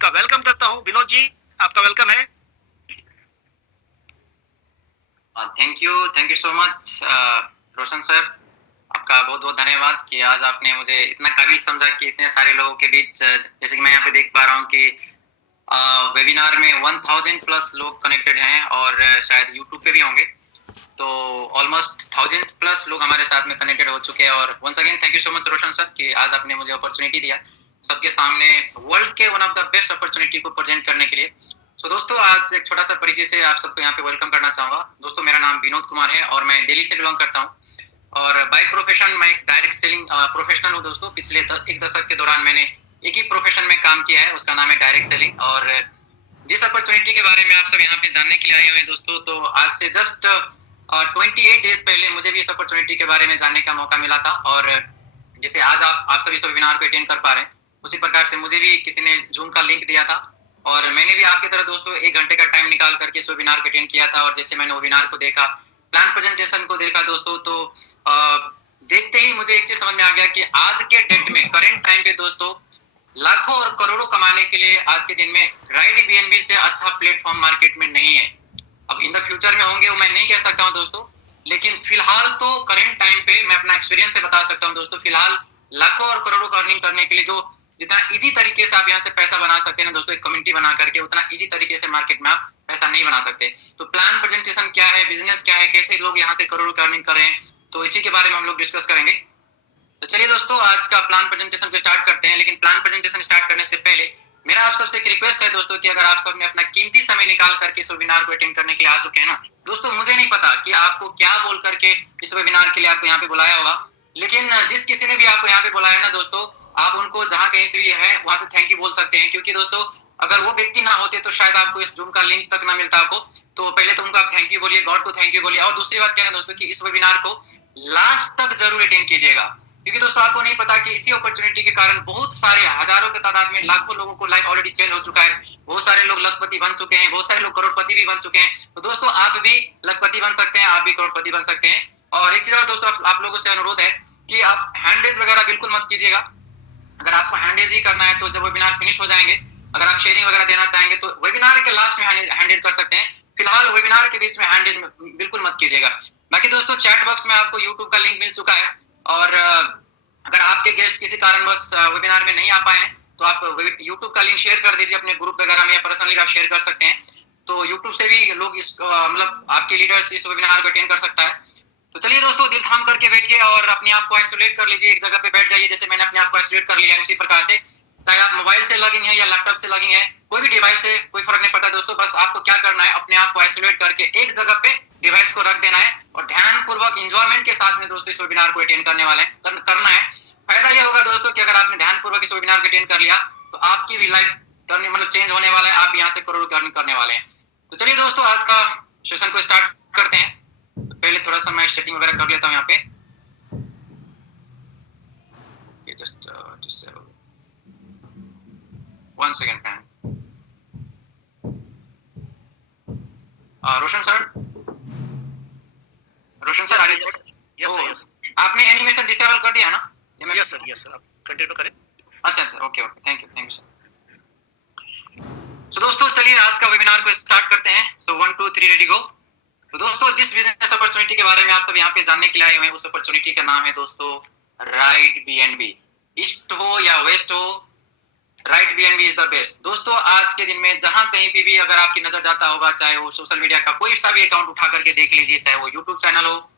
उनका वेलकम करता हूं। विनोद जी, आपका वेलकम है। Thank you so much Roshan sir, आपका बहुत बहुत धन्यवाद कि आज आपने मुझे इतना काबिल समझा कि इतने सारे लोगों के बीच, जैसे कि मैं यहाँ पे देख पा रहा हूँ कि वेबिनार में 1000 प्लस लोग कनेक्टेड हैं और शायद यूट्यूब पे भी होंगे, तो ऑलमोस्ट 1000 प्लस लोग हमारे साथ में कनेक्टेड हो चुके हैं। और once again thank you so much Roshan sir कि आज आपने मुझे अपॉर्चुनिटी दिया सबके सामने वर्ल्ड के one of the best opportunity को प्रेजेंट करने के लिए। सो दोस्तों, आज एक छोटा सा परिचय से आप सबको यहाँ पे वेलकम करना चाहूंगा। दोस्तों, मेरा नाम विनोद कुमार है और मैं दिल्ली से बिलोंग करता हूँ और बाय प्रोफेशन मैं एक डायरेक्ट सेलिंग प्रोफेशनल हूँ। दोस्तों, पिछले एक दशक के दौरान मैंने एक ही प्रोफेशन में काम किया है, उसका नाम है डायरेक्ट सेलिंग। और जिस अपॉर्चुनिटी के बारे में आप सब यहाँ पे जानने के लिए आए हुए हैं दोस्तों, तो आज से जस्ट 28 डेज पहले मुझे भी इस अपॉर्चुनिटी के बारे में जानने का मौका मिला था। और जैसे आज आप सभी इस वेबिनार को अटेंड कर पा रहे हैं, उसी प्रकार से मुझे भी किसी ने जूम का लिंक दिया था और मैंने भी आपकी तरह दोस्तों 1 घंटे का टाइम निकाल करके इस वेबिनार को अटेंड किया था। और जैसे मैंने वेबिनार को देखा, प्लान प्रेजेंटेशन को देखा दोस्तों, तो देखते ही मुझे एक चीज समझ में आ गया कि आज के डेट में, करेंट टाइम पे दोस्तों, लाखों और करोड़ों कमाने के लिए आज के दिन में राइड बीएनबी से अच्छा प्लेटफॉर्म मार्केट में नहीं है। अब इन द फ्यूचर में होंगे वो मैं नहीं कह सकता हूं दोस्तों, लेकिन फिलहाल तो करंट टाइम पे मैं अपना एक्सपीरियंस से बता सकता हूं दोस्तों, फिलहाल लाखों और करोड़ों का अर्निंग करने के लिए जो जितना इजी तरीके से आप यहाँ से पैसा बना सकते हैं दोस्तों, एक कम्युनिटी बना करके, उतना इजी तरीके से मार्केट में आप पैसा नहीं बना सकते। तो प्लान प्रेजेंटेशन क्या है, बिजनेस क्या है, कैसे लोग यहाँ से करोड़ों का अर्निंग कर रहे हैं, तो इसी के बारे में हम लोग डिस्कस करेंगे। तो चलिए दोस्तों, आज का प्लान प्रेजेंटेशन को स्टार्ट करते हैं। लेकिन प्लान प्रेजेंटेशन स्टार्ट करने से पहले मेरा आप सबसे एक रिक्वेस्ट है दोस्तों कि अगर आप सब में अपना कीमती समय निकाल करके इस वेबिनार को अटेंड करने के लिए आ चुके हैं ना दोस्तों, मुझे नहीं पता कि आपको क्या बोल करके इस वेबिनार के लिए आपको यहाँ पे बुलाया होगा, लेकिन जिस किसी ने भी आपको यहाँ पे बुलाया ना दोस्तों, आप उनको जहां कहीं से भी है वहां से थैंक यू बोल सकते हैं। क्योंकि दोस्तों, अगर वो व्यक्ति ना होते तो शायद आपको इस जूम का लिंक तक ना मिलता आपको। तो पहले तो उनको आप थैंक यू बोलिए, गॉड को थैंक यू बोलिए। और दूसरी बात क्या है दोस्तों कि इस वेबिनार को लास्ट तक जरूर अटेंड कीजिएगा, क्योंकि दोस्तों आपको नहीं पता कि इसी अपॉर्चुनिटी के कारण बहुत सारे हजारों के तादाद में, लाखों लोगों को लाइफ ऑलरेडी चेंज हो चुका है। बहुत सारे लोग लखपति बन चुके हैं, बहुत सारे लोग करोड़पति भी बन चुके हैं। तो दोस्तों, आप भी लखपति बन सकते हैं, आप भी करोड़पति बन सकते हैं। और एक चीज और दोस्तों, आप लोगों से अनुरोध है कि आप हैंड रेज वगैरह बिल्कुल मत कीजिएगा। अगर आपको हैंड रेज ही करना है तो जब वेबिनार फिनिश हो जाएंगे, अगर आप शेयरिंग वगैरह देना चाहेंगे तो वेबिनार के लास्ट में हैंड रेज कर सकते हैं। फिलहाल वेबिनार के बीच में हैंड रेज बिल्कुल मत कीजिएगा। बाकी दोस्तों, चैट बॉक्स में आपको यूट्यूब का लिंक मिल चुका है और अगर आपके गेस्ट किसी कारणवश वेबिनार में नहीं आ पाए हैं तो आप यूट्यूब का लिंक शेयर कर दीजिए अपने ग्रुप वगैरह में, या पर्सनली आप शेयर कर सकते हैं। तो यूट्यूब से भी लोग इस मतलब आपके लीडर्स इस वेबिनार को अटेंड कर सकता है। तो चलिए दोस्तों, दिल थाम करके बैठिए और अपने आप को आइसोलेट कर लीजिए, एक जगह पे बैठ जाइए। जैसे मैंने अपने आप को आइसोलेट कर लिया है उसी प्रकार से, चाहे आप मोबाइल से लॉगिन है या लैपटॉप से लॉगिन है, कोई भी डिवाइस से कोई फर्क नहीं पड़ता दोस्तों। बस आपको क्या करना है, अपने आप को आइसोलेट करके एक जगह पे डिवाइस को रख देना है और ध्यान पूर्वक एंजॉयमेंट के साथ में दोस्तों इस वेबिनार को अटेंड करने वाले करना है। फायदा यह होगा दोस्तों कि अगर आपने ध्यान पूर्वक इस वेबिनार को अटेंड कर लिया तो आपकी भी लाइफ मतलब चेंज होने वाला है, आप भी यहाँ से करोड़ों अर्निंग करने वाले हैं। तो चलिए दोस्तों, आज का सेशन को स्टार्ट करते हैं। तो पहले थोड़ा सा मैं सेटिंग वगैरह कर लेता हूँ यहाँ पे। Just 1 second time. Roshan sir, yes sir, आपने एनिमेशन डिसेबल कर दिया ना? यस सर, आप कंटिन्यू करें। अच्छा, ओके, थैंक यू सर। तो दोस्तों, चलिए आज का वेबिनार को स्टार्ट करते हैं। सो 1 2 3 रेडी गो। तो दोस्तों, जिस बिजनेस अपॉर्चुनिटी के बारे में आप सब यहाँ पे जानने के लिए आए हुए हैं, उस अपॉर्चुनिटी का नाम है दोस्तों राइड बीएनबी। ईस्ट हो या वेस्ट हो, right BNB is the best. दोस्तों, आज के दिन में जहां कहीं पे भी अगर आपकी नजर जाता होगा, चाहे वो सोशल मीडिया का कोई सा भी अकाउंट उठा करके देख लीजिए, चाहे वो यूट्यूब चैनल हो,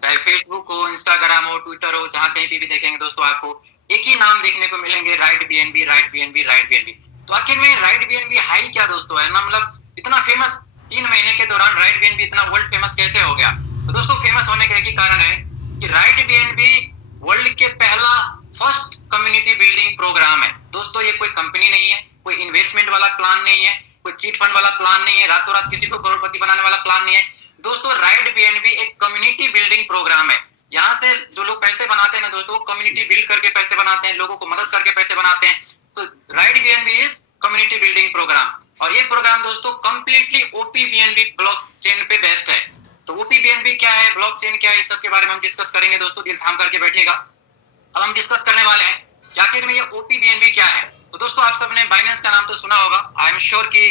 चाहे फेसबुक हो, इंस्टाग्राम हो, ट्विटर हो, जहां कहीं पे भी देखेंगे दोस्तों, आपको एक ही नाम देखने को मिलेंगे, right BNB, right BNB, right BNB. तो आखिर में राइट बीएनबी है ही क्या दोस्तों, है ना? मतलब इतना फेमस 3 महीने के दौरान राइट बीएनबी इतना वर्ल्ड फेमस कैसे हो गया? तो दोस्तों, फेमस होने का एक ही कारण है कि राइट बीएनबी वर्ल्ड के पहला फर्स्ट कम्युनिटी बिल्डिंग प्रोग्राम है दोस्तों। ये कोई कंपनी नहीं है, कोई इन्वेस्टमेंट वाला प्लान नहीं है, कोई चीट फंड वाला प्लान नहीं है, रातों रात किसी को करोड़पति बनाने वाला प्लान नहीं है दोस्तों। राइट बीएनबी एक कम्युनिटी बिल्डिंग प्रोग्राम है। यहाँ से जो लोग पैसे बनाते हैं ना दोस्तों, कम्युनिटी बिल्ड करके पैसे बनाते हैं, लोगों को मदद करके पैसे बनाते हैं। तो Right BNB is community building program. और ये प्रोग्राम दोस्तों कंप्लीटली ओपीबीएनबी ब्लॉकचेन पे बेस्ड है। तो ओपीबीएनबी क्या है, ब्लॉकचेन क्या है, इस सब के बारे में हम डिस्कस करेंगे दोस्तों। दिल थाम करके बैठिएगा। अब हम डिस्कस करने वाले हैं कि आखिर में ये ओपीबीएनबी क्या है। तो दोस्तों आप सबने बाइनेंस का नाम तो सुना होगा। आई एम श्योर कि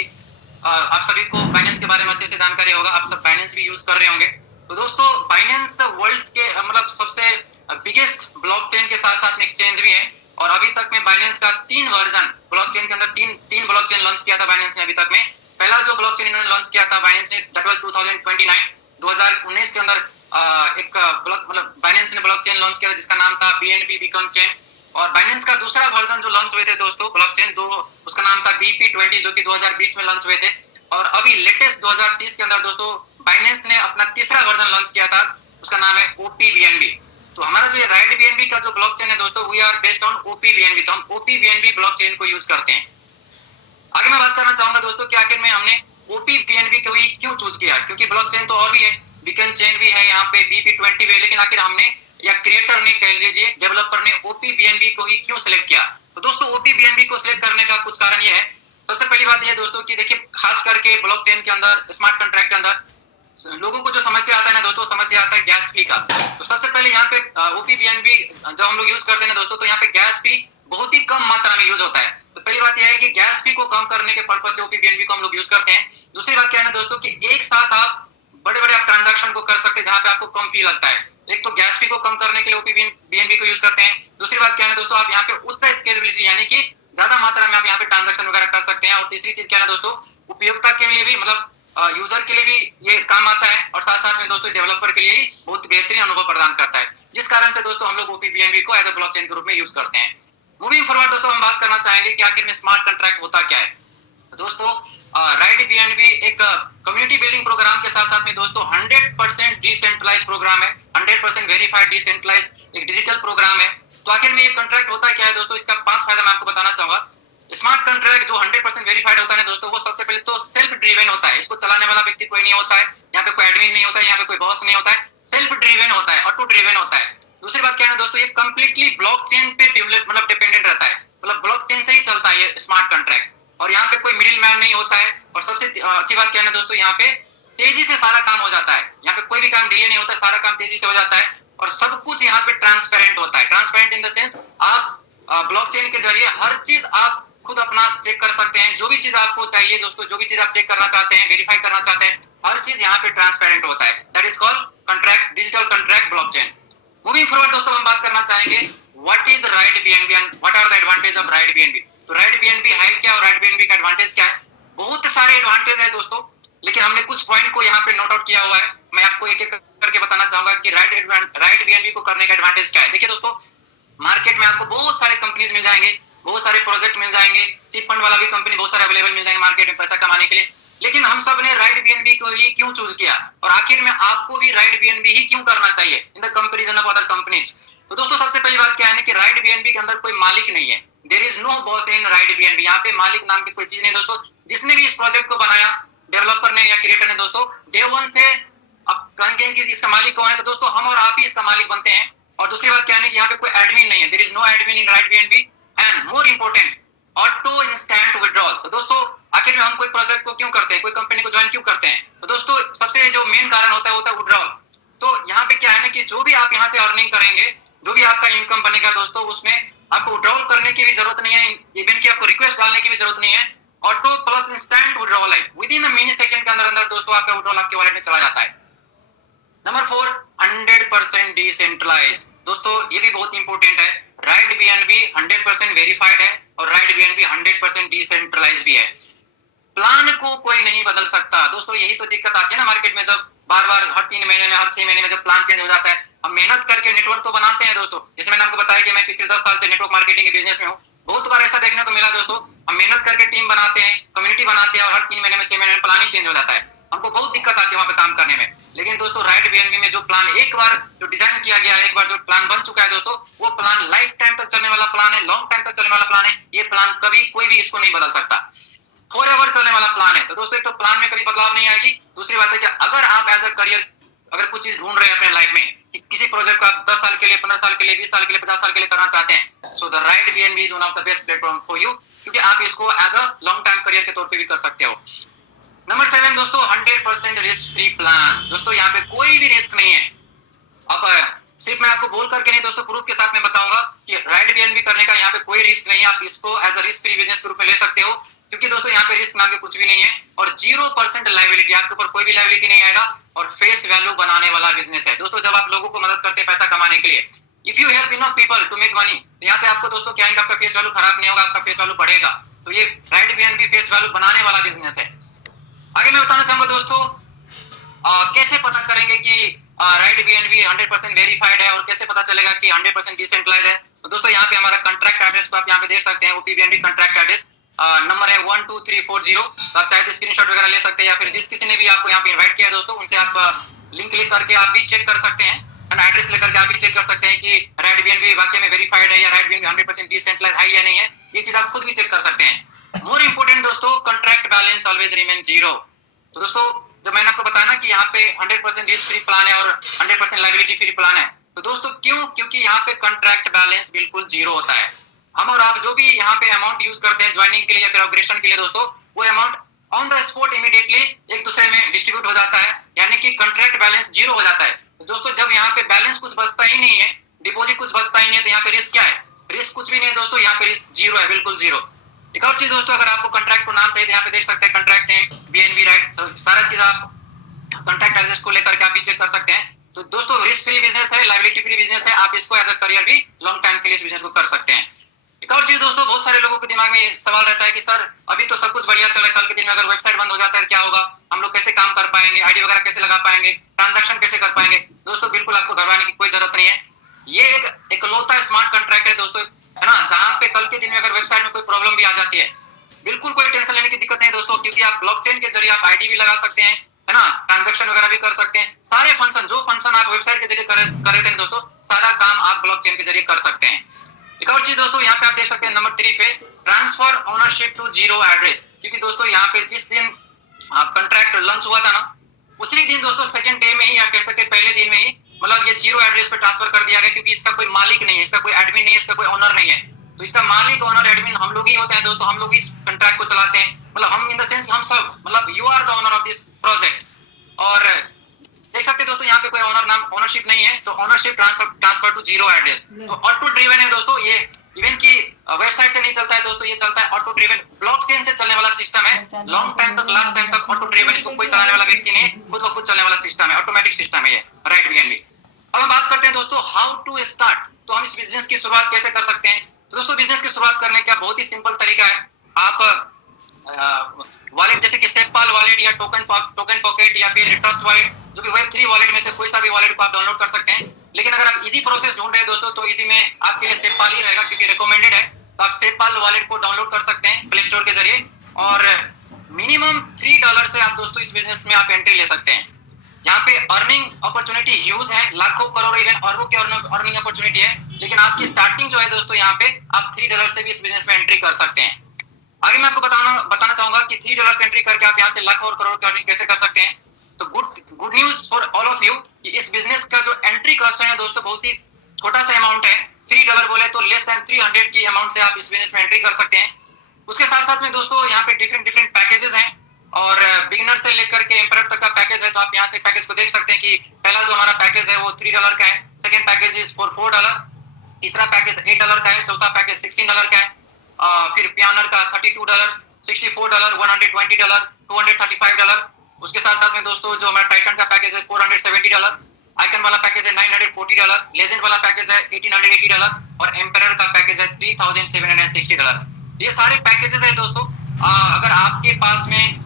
आप सभी को बाइनेंस के बारे में अच्छे से जानकारी होगा, आप सब बाइनेंस भी यूज कर रहे होंगे। तो दोस्तों बाइनेंस वर्ल्ड के मतलब सबसे बिगेस्ट ब्लॉकचेन के साथ साथ में एक्सचेंज भी है, और अभी तक में बाइनेंस का 3 वर्जन ब्लॉकचेन के अंदर तीन ब्लॉकचेन लॉन्च किया था बाइनेंस ने अभी तक में। पहला जो ब्लॉकचेन इन्होंने लॉन्च किया था बाइनेंस ने, दैट वाज 2019 के अंदर एक मतलब बाइनेंस ने ब्लॉकचेन लॉन्च किया था जिसका नाम था BNB बीकन चेन। और बाइनेंस का दूसरा वर्जन जो लॉन्च हुए थे दोस्तों ब्लॉकचेन उसका नाम था BP20 जो कि 2020 में लॉन्च हुए थे। और अभी लेटेस्ट 2030 के अंदर दोस्तों बाइनेंस ने अपना तीसरा वर्जन लॉन्च किया था, उसका नाम है OPBNB। तो हमारा जो ये राइट BNB का जो ब्लॉकचेन है दोस्तों, we are based on OPBNB, तो हम OPBNB ब्लॉकचेन को यूज करते हैं। आगे मैं बात करना चाहूंगा दोस्तों कि आखिर में हमने OPBNB को ही क्यों चूज किया, क्योंकि ब्लॉकचेन तो और भी है, बीकन चेन भी है, यहाँ पे BP20 भी है, लेकिन आखिर हमने या क्रिएटर ने कह लीजिए डेवलपर ने OPBNB को ही क्यों सिलेक्ट किया। तो दोस्तों OPBNB को सिलेक्ट करने का कुछ कारण ये है। सबसे पहली बात ये दोस्तों कि देखिए खास करके ब्लॉकचेन के अंदर स्मार्ट कॉन्ट्रैक्ट के अंदर लोगों को जो समस्या आता है ना दोस्तों, समस्या आता है गैस फी का। तो सबसे पहले यहाँ पे OPBNB जब हम लोग यूज करते हैं ना दोस्तों, तो यहाँ पे गैस फी बहुत ही कम मात्रा में यूज होता है। तो पहली बात यह है कि गैस फी को कम करने के पर्पज से OPBNB को हम लोग यूज करते हैं। दूसरी बात क्या है ना दोस्तों कि एक साथ आप बड़े बड़े आप ट्रांजैक्शन को कर सकते हैं जहां पे आपको कम फी लगता है। एक तो गैस फी को कम करने के लिए OPBNB को यूज करते हैं। दूसरी बात क्या है ना दोस्तों, आप यहाँ पे उच्च स्केलेबिलिटी यानी कि ज्यादा मात्रा में आप यहाँ पे ट्रांजैक्शन वगैरह कर सकते हैं। और तीसरी चीज क्या है ना दोस्तों, उपयोगिता के लिए भी मतलब यूजर के लिए भी ये काम आता है, और साथ साथ में दोस्तों डेवलपर के लिए बहुत बेहतरीन अनुभव प्रदान करता है, जिस कारण से दोस्तों हम लोग OPBNB को एज अ ब्लॉकचेन के रूप में यूज करते हैं। मूविंग फॉरवर्ड दोस्तों हम बात करना चाहेंगे कि आखिर में स्मार्ट कॉन्ट्रैक्ट होता क्या है। दोस्तों राइट BNB एक कम्युनिटी बिल्डिंग प्रोग्राम के साथ साथ में दोस्तों 100% डिसेंट्रलाइज प्रोग्राम है, 100% वेरीफाइड डिसेंट्रलाइज एक डिजिटल प्रोग्राम है। तो आखिर में ये कॉन्ट्रैक्ट होता क्या है दोस्तों, इसका 5 फायदा मैं आपको बताना चाहूंगा। स्मार्ट कॉन्ट्रैक्ट जो 100% वेरीफाइड होता है दोस्तों, वो सबसे पहले तो सेल्फ ड्रिवन होता है। इसको चलाने वाला व्यक्ति कोई नहीं होता है, यहाँ पे कोई एडमिन नहीं होता है, यहाँ पे कोई बॉस नहीं होता है, सेल्फ ड्रिवन होता है, ऑटो ड्रिवन होता है। दूसरी बात क्या है दोस्तों, ये कंप्लीटली ब्लॉकचेन पे मतलब डिपेंडेंट रहता है, मतलब ब्लॉकचेन से ही चलता है ये स्मार्ट कॉन्ट्रैक्ट, और यहाँ पे कोई मिडिल मैन नहीं होता है। और सबसे अच्छी बात क्या है ना दोस्तों, यहाँ पे तेजी से सारा काम हो जाता है, यहाँ पे कोई भी काम डिले नहीं होता है, सारा काम तेजी से हो जाता है, और सब कुछ यहाँ पे ट्रांसपेरेंट होता है। ट्रांसपेरेंट इन द सेंस आप ब्लॉकचेन के जरिए हर चीज आप खुद अपना चेक कर सकते हैं, जो भी चीज आपको चाहिए दोस्तों, जो भी चीज आप चेक करना चाहते हैं, वेरीफाई करना चाहते हैं, हर चीज यहाँ पे ट्रांसपेरेंट होता है। That is called contract, digital contract blockchain. Moving forward दोस्तों हम बात करना चाहेंगे what is Right BNB and what are the advantage of Right BNB। तो राइट BNB है क्या और राइट BNB का एडवांटेज क्या है। बहुत सारे एडवांटेज है दोस्तों, लेकिन हमने कुछ पॉइंट को यहाँ पे नोट आउट किया हुआ है, मैं आपको एक एक करके बताना चाहूंगा कि राइट BNB को करने का एडवांटेज क्या है। देखिए दोस्तों, मार्केट में आपको बहुत सारे कंपनीज मिल जाएंगे, बहुत सारे प्रोजेक्ट मिल जाएंगे, चिट फंड वाला भी कंपनी बहुत सारे अवेलेबल मिल जाएंगे मार्केट में पैसा कमाने के लिए, लेकिन हम सब ने राइट BNB को ही क्यों चूज किया, और आखिर में आपको भी राइट BNB ही क्यों करना चाहिए in the comparison of other companies. तो दोस्तों सबसे पहली बात क्या है ना कि राइट BNB के अंदर कोई मालिक नहीं है, there is no boss in Right BNB। यहाँ पे मालिक नाम की कोई चीज नहीं दोस्तों। जिसने भी इस प्रोजेक्ट को बनाया, डेवलपर ने या क्रिएटर ने दोस्तों, डे वन से आप कहेंगे कि इसका मालिक कौन है, तो दोस्तों हम और आप ही इसका मालिक बनते हैं। और दूसरी बात क्या है कि यहाँ पे कोई एडमिन नहीं है, there is no admin in Right BNB, and more important auto instant withdrawal. तो दोस्तों आखिर में हम कोई प्रोजेक्ट को क्यों करते हैं, कोई कंपनी को ज्वाइन क्यों करते हैं, तो दोस्तों सबसे जो मेन कारण होता है विड्रॉल। तो यहाँ पे क्या है ना कि जो भी आप यहाँ से अर्निंग करेंगे, जो भी आपका इनकम बनेगा दोस्तों, उसमें आपको विड्रॉल करने की भी जरूरत नहीं है, इवन कि आपको रिक्वेस्ट डालने की भी जरूरत नहीं है। ऑटो प्लस इंस्टेंट विड्रॉल है, with in a mini second के अंदर अंदर दोस्तों आपका विड्रॉल आपके वॉलेट में चला जाता है। Number 4, 100% decentralise. दोस्तों ये भी बहुत इंपॉर्टेंट है, राइट BNB 100% वेरीफाइड है और राइट BNB 100% डिसेंट्रलाइज भी है। प्लान को कोई नहीं बदल सकता दोस्तों, यही तो दिक्कत आती है ना मार्केट में, जब बार बार हर 3 महीने में, हर 6 महीने में जब प्लान चेंज हो जाता है। हम मेहनत करके नेटवर्क तो बनाते हैं दोस्तों, जैसे मैंने आपको बताया कि मैं पिछले 10 साल से नेटवर्क मार्केटिंग के बिजनेस में हूँ। बहुत बार ऐसा देखने को मिला दोस्तों, हम मेहनत करके टीम बनाते हैं, कम्युनिटी बनाते हैं, और हर 3 महीने में 6 महीने में प्लान ही चेंज हो जाता है। हमको बहुत दिक्कत आती है वहां पे काम करने में। लेकिन दोस्तों राइट BNB में जो प्लान एक बार जो डिजाइन किया गया है, एक बार जो प्लान बन चुका है दोस्तों, वो प्लान लाइफ टाइम तक चलने वाला प्लान है, लॉन्ग टाइम तक चलने वाला प्लान है। ये प्लान कभी कोई भी इसको नहीं बदल सकता, फॉरएवर चलने वाला प्लान है। तो दोस्तों एक तो प्लान में कभी बदलाव नहीं आएगी। दूसरी बात है कि अगर आप एज अ करियर अगर कुछ चीज ढूंढ रहे हैं अपने लाइफ में, कि किसी प्रोजेक्ट को आप 10 साल के लिए, 15 साल के लिए, 20 साल के लिए, 50 साल के लिए करना चाहते हैं, so the Right BNB is one of the best platform for you, क्योंकि आप इसको as a long time career के तौर पे भी कर सकते हो। नंबर 7 दोस्तों, 100% रिस्क फ्री प्लान। दोस्तों यहाँ पे कोई भी रिस्क नहीं है। अब सिर्फ मैं आपको बोल करके नहीं दोस्तों, प्रूफ के साथ मैं बताऊंगा कि राइट बीएनबी करने का यहाँ पे कोई रिस्क नहीं है। आप इसको as a risk free business के रूप में ले सकते हो, क्योंकि दोस्तों यहाँ पे रिस्क नाम के कुछ भी नहीं है और 0% लायबिलिटी, आपके ऊपर कोई भी लायबिलिटी नहीं आएगा और फेस वैल्यू बनाने वाला बिजनेस है। दोस्तों जब आप लोगों को मदद करते हैं पैसा कमाने के लिए, if you help enough people to make money, तो यहाँ से आपको दोस्तों क्या है, आपका फेस वैल्यू खराब नहीं होगा, आपका फेस वैल्यू बढ़ेगा। तो ये राइट बीएनबी फेस वैल्यू बनाने वाला बिजनेस है। आगे मैं बताना चाहूंगा दोस्तों कैसे पता करेंगे कि राइट बीएनबी 100% वेरीफाइड है और कैसे पता चलेगा कि 100% डिसेंट्रलाइज्ड है। तो दोस्तों यहाँ पे हमारा कॉन्ट्रैक्ट एड्रेस को आप यहाँ पे देख सकते हैं, ओपीबीएनबी कॉन्ट्रैक्ट एड्रेस नंबर है 12340। तो आप चाहे तो स्क्रीनशॉट वगैरह ले सकते हैं, या फिर जिस किसी ने भी आपको यहाँ पे इनवाइट किया है दोस्तों, उनसे आप लिंक क्लिक करके आप भी चेक कर सकते हैं, एड्रेस लेकर के आप भी चेक कर सकते हैं कि राइट बीएनबी वाकई में वेरीफाइड है या राइट बीएनबी 100% डिसेंट्रलाइज्ड है या नहीं है। ये चीज आप खुद भी चेक कर सकते हैं। मोर इंपोर्टेंट दोस्तों, कॉन्ट्रैक्ट बैलेंस ऑलवेज रिमेन 0। तो दोस्तों जब मैंने आपको बताया ना कि यहाँ पे 100% रिस्क फ्री प्लान है और 100% लायबिलिटी फ्री प्लान है, तो दोस्तों क्यों? क्योंकि यहाँ पे कॉन्ट्रैक्ट बैलेंस बिल्कुल 0 होता है। हम और आप जो भी यहाँ पे अमाउंट यूज करते हैं ज्वाइनिंग के लिए या फिर अपग्रेडेशन के लिए दोस्तों, वो amount on the spot immediately एक दूसरे में डिस्ट्रीब्यूट हो जाता है, यानी कि कॉन्ट्रैक्ट बैलेंस 0 हो जाता है। तो दोस्तों जब यहाँ पे बैलेंस कुछ बचता ही नहीं है, डिपॉजिट कुछ बचता ही नहीं है, तो यहाँ पे रिस्क क्या है? रिस्क कुछ भी नहीं है दोस्तों, यहाँ पे रिस्क 0 है, बिल्कुल 0। एक और चीज दोस्तों, अगर आपको कॉन्ट्रैक्ट को नाम चाहिए, यहाँ पे देख सकते हैं कॉन्ट्रैक्ट नेम बीएनबी राइट, तो सारा चीज आप कॉन्ट्रैक्ट एड्रेस को लेकर के आप भी चेक कर सकते हैं। तो दोस्तों रिस्क फ्री बिजनेस है, लायबिलिटी फ्री बिजनेस है, आप इसको एज अ करियर भी लॉन्ग टाइम के लिए इस बिजनेस को कर सकते हैं। एक और चीज दोस्तों, बहुत सारे लोगों के दिमाग में सवाल रहता है कि सर अभी तो सब कुछ बढ़िया चल रहा है, कल के दिन में अगर वेबसाइट बंद हो जाता है क्या होगा, हम लोग कैसे काम कर पाएंगे, आईडी वगैरह कैसे लगा पाएंगे, ट्रांजैक्शन कैसे कर पाएंगे। दोस्तों बिल्कुल आपको घबराने की कोई जरूरत नहीं है, ये एक इकलौता स्मार्ट कॉन्ट्रैक्ट है दोस्तों, है ना, जहां पे कल के दिन में अगर वेबसाइट में कोई प्रॉब्लम भी आ जाती है, बिल्कुल कोई टेंशन लेने की दिक्कत नहीं दोस्तों, क्योंकि आप ब्लॉकचेन के जरिए आप आईडी भी लगा सकते हैं, है ना, ट्रांजैक्शन वगैरह भी कर सकते हैं, सारे फंक्शन जो फंक्शन आप वेबसाइट के जरिए कर रहे थे दोस्तों, सारा काम आप ब्लॉकचेन के जरिए कर सकते हैं। एक और चीज दोस्तों, यहाँ पे आप देख सकते हैं नंबर 3 पे, ट्रांसफर ओनरशिप टू 0 एड्रेस, क्योंकि दोस्तों यहाँ पे जिस दिन कॉन्ट्रैक्ट लॉन्च हुआ था ना, उसी दिन दोस्तों सेकंड डे में ही, आप कह सकते हैं पहले दिन में ही, मतलब ये 0 एड्रेस पे ट्रांसफर कर दिया गया, क्योंकि इसका कोई मालिक नहीं है, इसका कोई एडमिन नहीं है, इसका कोई ओनर नहीं है। तो इसका मालिक ओनर एडमिन हम लोग ही होते हैं दोस्तों, हम लोग इस कॉन्ट्रैक्ट को चलाते हैं, मतलब हम इन द सेंस हम सब, मतलब you are the owner of this project. और देख सकते हैं दोस्तों यहाँ पे कोई ओनरशिप नहीं है, तो ओनरशिप ट्रांसफर टू 0 एड्रेस। तो ऑटो ड्रिवन है दोस्तों, ये इवन की वेबसाइट से नहीं चलता है दोस्तों, ये चलता है ऑटो ड्रिवन, ब्लॉकचेन से चलने वाला सिस्टम है, लॉन्ग टाइम तक, लास्ट टाइम तक ऑटो ड्रिवन, इसको कोई चलाने वाला व्यक्ति नहीं है, खुद ब खुद चलने वाला सिस्टम है, ऑटोमेटिक सिस्टम है ये राइट बीएनबी। अब हम बात करते हैं दोस्तों हाउ टू स्टार्ट, तो हम इस बिजनेस की शुरुआत कैसे कर सकते हैं। तो दोस्तों बिजनेस की शुरुआत करने का बहुत ही सिंपल तरीका है, आप वॉलेट जैसे कि सेपपाल वॉलेट या टोकन पॉकेट या फिर ट्रस्ट वॉलेट, जो भी वेब3 वॉलेट में से कोई सा भी वॉलेट को आप डाउनलोड कर सकते हैं। लेकिन अगर आप इजी प्रोसेस ढूंढ रहे हैं दोस्तों, तो इजी में आपके लिए सेपपाल ही रहेगा, क्योंकि रिकमेंडेड है। तो आप सेपपाल वॉलेट को डाउनलोड कर सकते हैं प्ले स्टोर के जरिए, और मिनिमम $3 से आप दोस्तों इस बिजनेस में आप एंट्री ले सकते हैं। यहाँ पे अर्निंग अपॉर्चुनिटी ह्यूज है, लाखों करोड़ों इवन अरबों की अर्निंग अपॉर्चुनिटी है, लेकिन आपकी स्टार्टिंग जो है दोस्तों, यहाँ पे आप $3 से भी इस बिजनेस में एंट्री कर सकते हैं। आगे मैं आपको बताना चाहूंगा कि $3 से एंट्री करके आप यहाँ से लाखों और करोड़ की अर्निंग कैसे कर सकते हैं। तो good news for all of you कि इस बिजनेस का जो एंट्री कॉस्ट है दोस्तों, बहुत ही छोटा सा अमाउंट है, $3 बोले तो लेस देन 300 की अमाउंट से आप इस बिजनेस में एंट्री कर सकते हैं। उसके साथ साथ में दोस्तों यहाँ पे डिफरेंट पैकेजेस हैं, और बिगिनर से लेकर के एम्पायर तक का पैकेज है। तो आप यहाँ से पैकेज को देख सकते हैं कि पहला जो हमारा पैकेज है वो $3 का है, सेकंड पैकेज इज फॉर $4, तीसरा पैकेज $8 का है, चौथा पैकेज $16 का है, फिर पियानर का $32, $64, $120, $235। उसके साथ साथ में दोस्तों जो हमारा टाइटन का पैकेज है $470, आइकन वाला पैकेज है $940, लेजेंड वाला पैकेज है $1880 और एम्पायर का पैकेज है $3760। ये सारे पैकेजेस है दोस्तों। अगर आपके पास में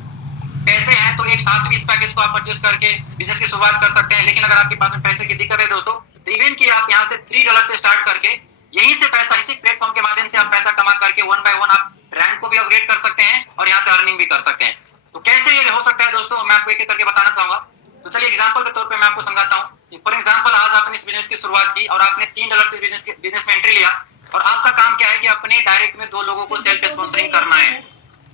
पैसे हैं तो एक साथ भी इस पैकेज को आप परचेज करके बिजनेस की शुरुआत कर सकते हैं। लेकिन अगर आपके पास में पैसे की दिक्कत है दोस्तों, तो इवन कि आप यहाँ से $3 से स्टार्ट करके यहीं से पैसा, इसी प्लेटफॉर्म के माध्यम से आप पैसा कमा करके 1 by 1 आप रैंक को भी अपग्रेड कर सकते हैं और यहाँ से अर्निंग भी कर सकते हैं। तो कैसे ये हो सकता है दोस्तों, मैं आपको एक एक करके बताना चाहूंगा। तो चलिए एग्जांपल के तौर पे मैं आपको समझाता हूँ। फॉर एग्जांपल आज आपने इस बिजनेस की शुरुआत की और आपने $3 से बिजनेस में एंट्री लिया, और आपका काम क्या है कि अपने डायरेक्ट में 2 लोगों को सेल्फ स्पॉन्सरिंग करना है।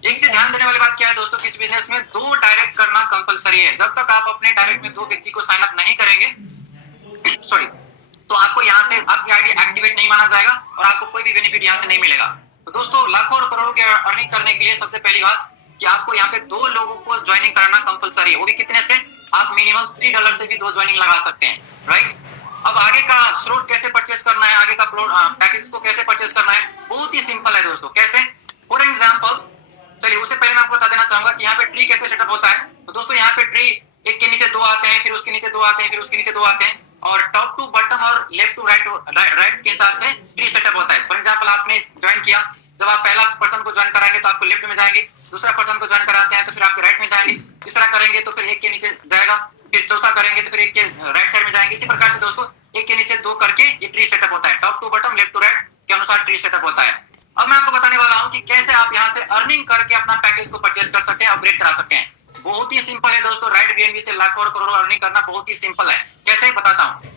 एक चीज ध्यान देने वाली बात क्या है दोस्तों, कि इस बिजनेस में 2 डायरेक्ट करना कंपलसरी है। जब तक आप अपने डायरेक्ट में 2 व्यक्ति को साइन अप नहीं करेंगे सॉरी, तो आपको यहाँ से आपकी आईडी एक्टिवेट नहीं माना जाएगा और आपको कोई भी बेनिफिट यहाँ से नहीं मिलेगा। तो दोस्तों लाखों और करोड़ों की अर्निंग करने के लिए सबसे पहली बात कि आपको यहाँ पे 2 लोगों को ज्वाइनिंग कराना कंपलसरी है। वो भी कितने से, आप मिनिमम $3 से भी 2 ज्वाइनिंग लगा सकते हैं, राइट। अब आगे का स्लॉट कैसे परचेस करना है, आगे का पैकेज को कैसे परचेस करना है, बहुत ही सिंपल है दोस्तों। कैसे? फॉर एग्जांपल, चलिए उससे पहले मैं आपको बता देना चाहूंगा कि यहाँ पे ट्री कैसे सेटअप होता है। तो दोस्तों यहाँ पे ट्री एक के नीचे दो आते हैं, फिर उसके नीचे दो आते हैं, फिर उसके नीचे दो आते हैं, और टॉप टू बॉटम और लेफ्ट टू राइट के हिसाब से ट्री सेटअप होता है। फॉर एग्जांपल आपने ज्वाइन किया, जब आप पहला पर्सन को ज्वाइन कराएंगे तो आपको लेफ्ट में जाएंगे, दूसरा पर्सन को ज्वाइन कराते हैं तो फिर आपको राइट में जाएंगे, तीसरा करेंगे तो फिर एक के नीचे जाएगा, फिर चौथा करेंगे तो फिर एक के राइट साइड में जाएंगे। इसी प्रकार से दोस्तों एक के नीचे दो करके ये ट्री सेटअप होता है, top to bottom left to right के अनुसार ट्री सेटअप होता है। अब मैं आपको बताने वाला हूं कि कैसे आप यहां से अर्निंग करके अपना पैकेज को परचेस कर सकते हैं, अपग्रेड करा सकते हैं। बहुत ही सिंपल है दोस्तों, राइट बीएनबी से लाखों और करोड़ों अर्निंग करना बहुत ही सिंपल है। कैसे बताता हूं।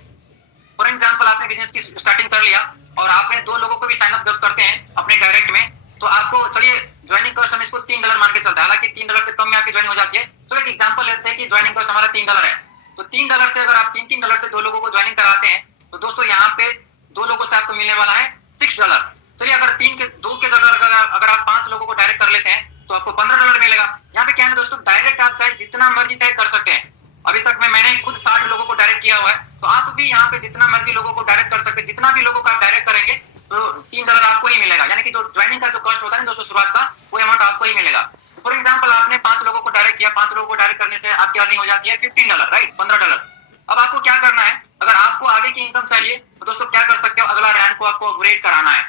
फॉर एग्जांपल आपने बिजनेस की स्टार्टिंग कर लिया और आपने 2 लोगों को भी साइन अप जब करते हैं अपने डायरेक्ट में, तो आपको चलिए ज्वाइनिंग कॉस्ट हम इसको $3 मान के चलते हैं, हालांकि $3 से कम में आपकी ज्वाइनिंग हो जाती है। तो एक एग्जांपल लेते हैं कि ज्वाइनिंग कॉस्ट हमारा $3 है, तो $3 से अगर आप $3 से 2 लोगों को ज्वाइनिंग कराते हैं तो दोस्तों यहाँ पे 2 लोगों से आपको मिलने वाला है $6। चलिए अगर 2 के जगह अगर आप 5 लोगों को डायरेक्ट कर लेते हैं तो आपको $15 मिलेगा। यहाँ पे क्या है दोस्तों, डायरेक्ट आप चाहे जितना मर्जी चाहे कर सकते हैं। अभी तक मैंने खुद 60 लोगों को डायरेक्ट किया हुआ है, तो आप भी यहाँ पे जितना मर्जी लोगों को डायरेक्ट कर सकते हैं। जितना भी लोगों को आप डायरेक्ट करेंगे तो $3 आपको ही मिलेगा, यानी कि जो ज्वाइनिंग का जो कॉस्ट होता है दोस्तों शुरुआत का, वो अमाउंट आपको ही मिलेगा। फॉर एग्जांपल आपने 5 लोगों को डायरेक्ट किया, 5 लोगों को डायरेक्ट करने से आपकी अर्निंग हो जाती है $15, राइट, $15। अब आपको क्या करना है, अगर आपको आगे की इनकम चाहिए तो दोस्तों क्या कर सकते हो, अगला रैंक को आपको अपग्रेड कराना है।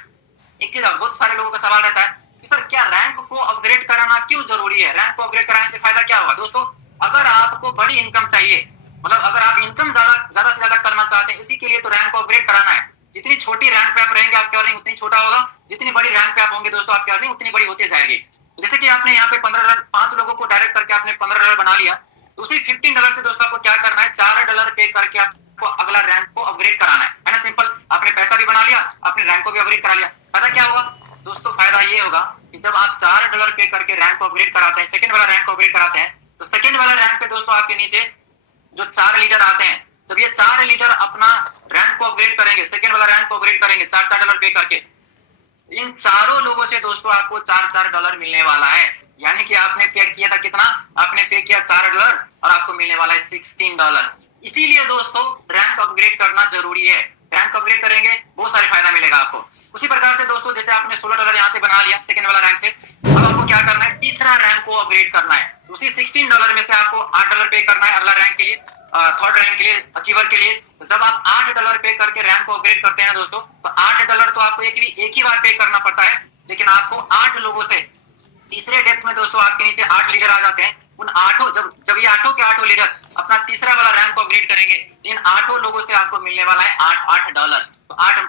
एक चीज बहुत सारे लोगों का सवाल रहता है कि सर क्या रैंक को अपग्रेड कराना क्यों जरूरी है, रैंक को अपग्रेड कराने से फायदा क्या होगा। दोस्तों अगर आपको बड़ी इनकम चाहिए, मतलब अगर आप इनकम ज्यादा से ज्यादा करना चाहते हैं, इसी के लिए तो रैंक को अपग्रेड कराना है। जितनी छोटी रैंक पे आप रहेंगे आपकी अर्निंग उतनी छोटा होगा, जितनी बड़ी रैंक पे आप होंगे दोस्तों आपकी अर्निंग उतनी बड़ी होती जाएगी। जैसे कि आपने यहाँ पे 5 लोगों को डायरेक्ट करके आपने $15 बना लिया, तो उसी $15 से दोस्तों आपको क्या करना है, $4 पे करके आपको अगला रैंक को अपग्रेड कराना है ना। सिंपल, आपने पैसा भी बना लिया, आपने रैंक को भी अपग्रेड करा लिया। फायदा क्या होगा दोस्तों, फायदा ये होगा कि जब आप $4 पे करके रैंक को अपग्रेड कराते हैं, सेकंड वाला रैंक को अपग्रेड कराते हैं, तो सेकंड वाला रैंक पे दोस्तों आपके नीचे जो 4 लीडर आते हैं, जब ये 4 लीडर अपना रैंक को अपग्रेड करेंगे, सेकंड वाला रैंक को अपग्रेड करेंगे $4 पे करके, इन चारों लोगों से दोस्तों आपको $4 मिलने वाला है। यानी कि आपने पे किया था कितना, आपने पे किया $4 और आपको मिलने वाला है $16। इसीलिए दोस्तों रैंक अपग्रेड करना जरूरी है। रैंक अपग्रेड करेंगे बहुत सारे फायदा मिलेगा आपको। उसी प्रकार से दोस्तों जैसे आपने $16 यहाँ से बना लिया सेकंड वाला रैंक से, अब आपको क्या करना है, तीसरा रैंक को अपग्रेड करना है। उसी $16 में से आपको $8 पे करना है अगला रैंक के लिए, थर्ड रैंक के लिए, अचीवर के लिए। तो जब आप $8 पे करके रैंक को अपग्रेड करते हैं दोस्तों, तो $8 तो आपको एक ही बार पे करना पड़ता है, लेकिन आपको 8 लोगों से तीसरे डेप्थ में दोस्तों आपके नीचे 8 लीडर आ जाते हैं। उन 8 जब ये 8 के 8 लीडर अपना तीसरा वाला रैंक को अपग्रेड करेंगे, इन 8 लोगों से आपको मिलने वाला है $8। तो 8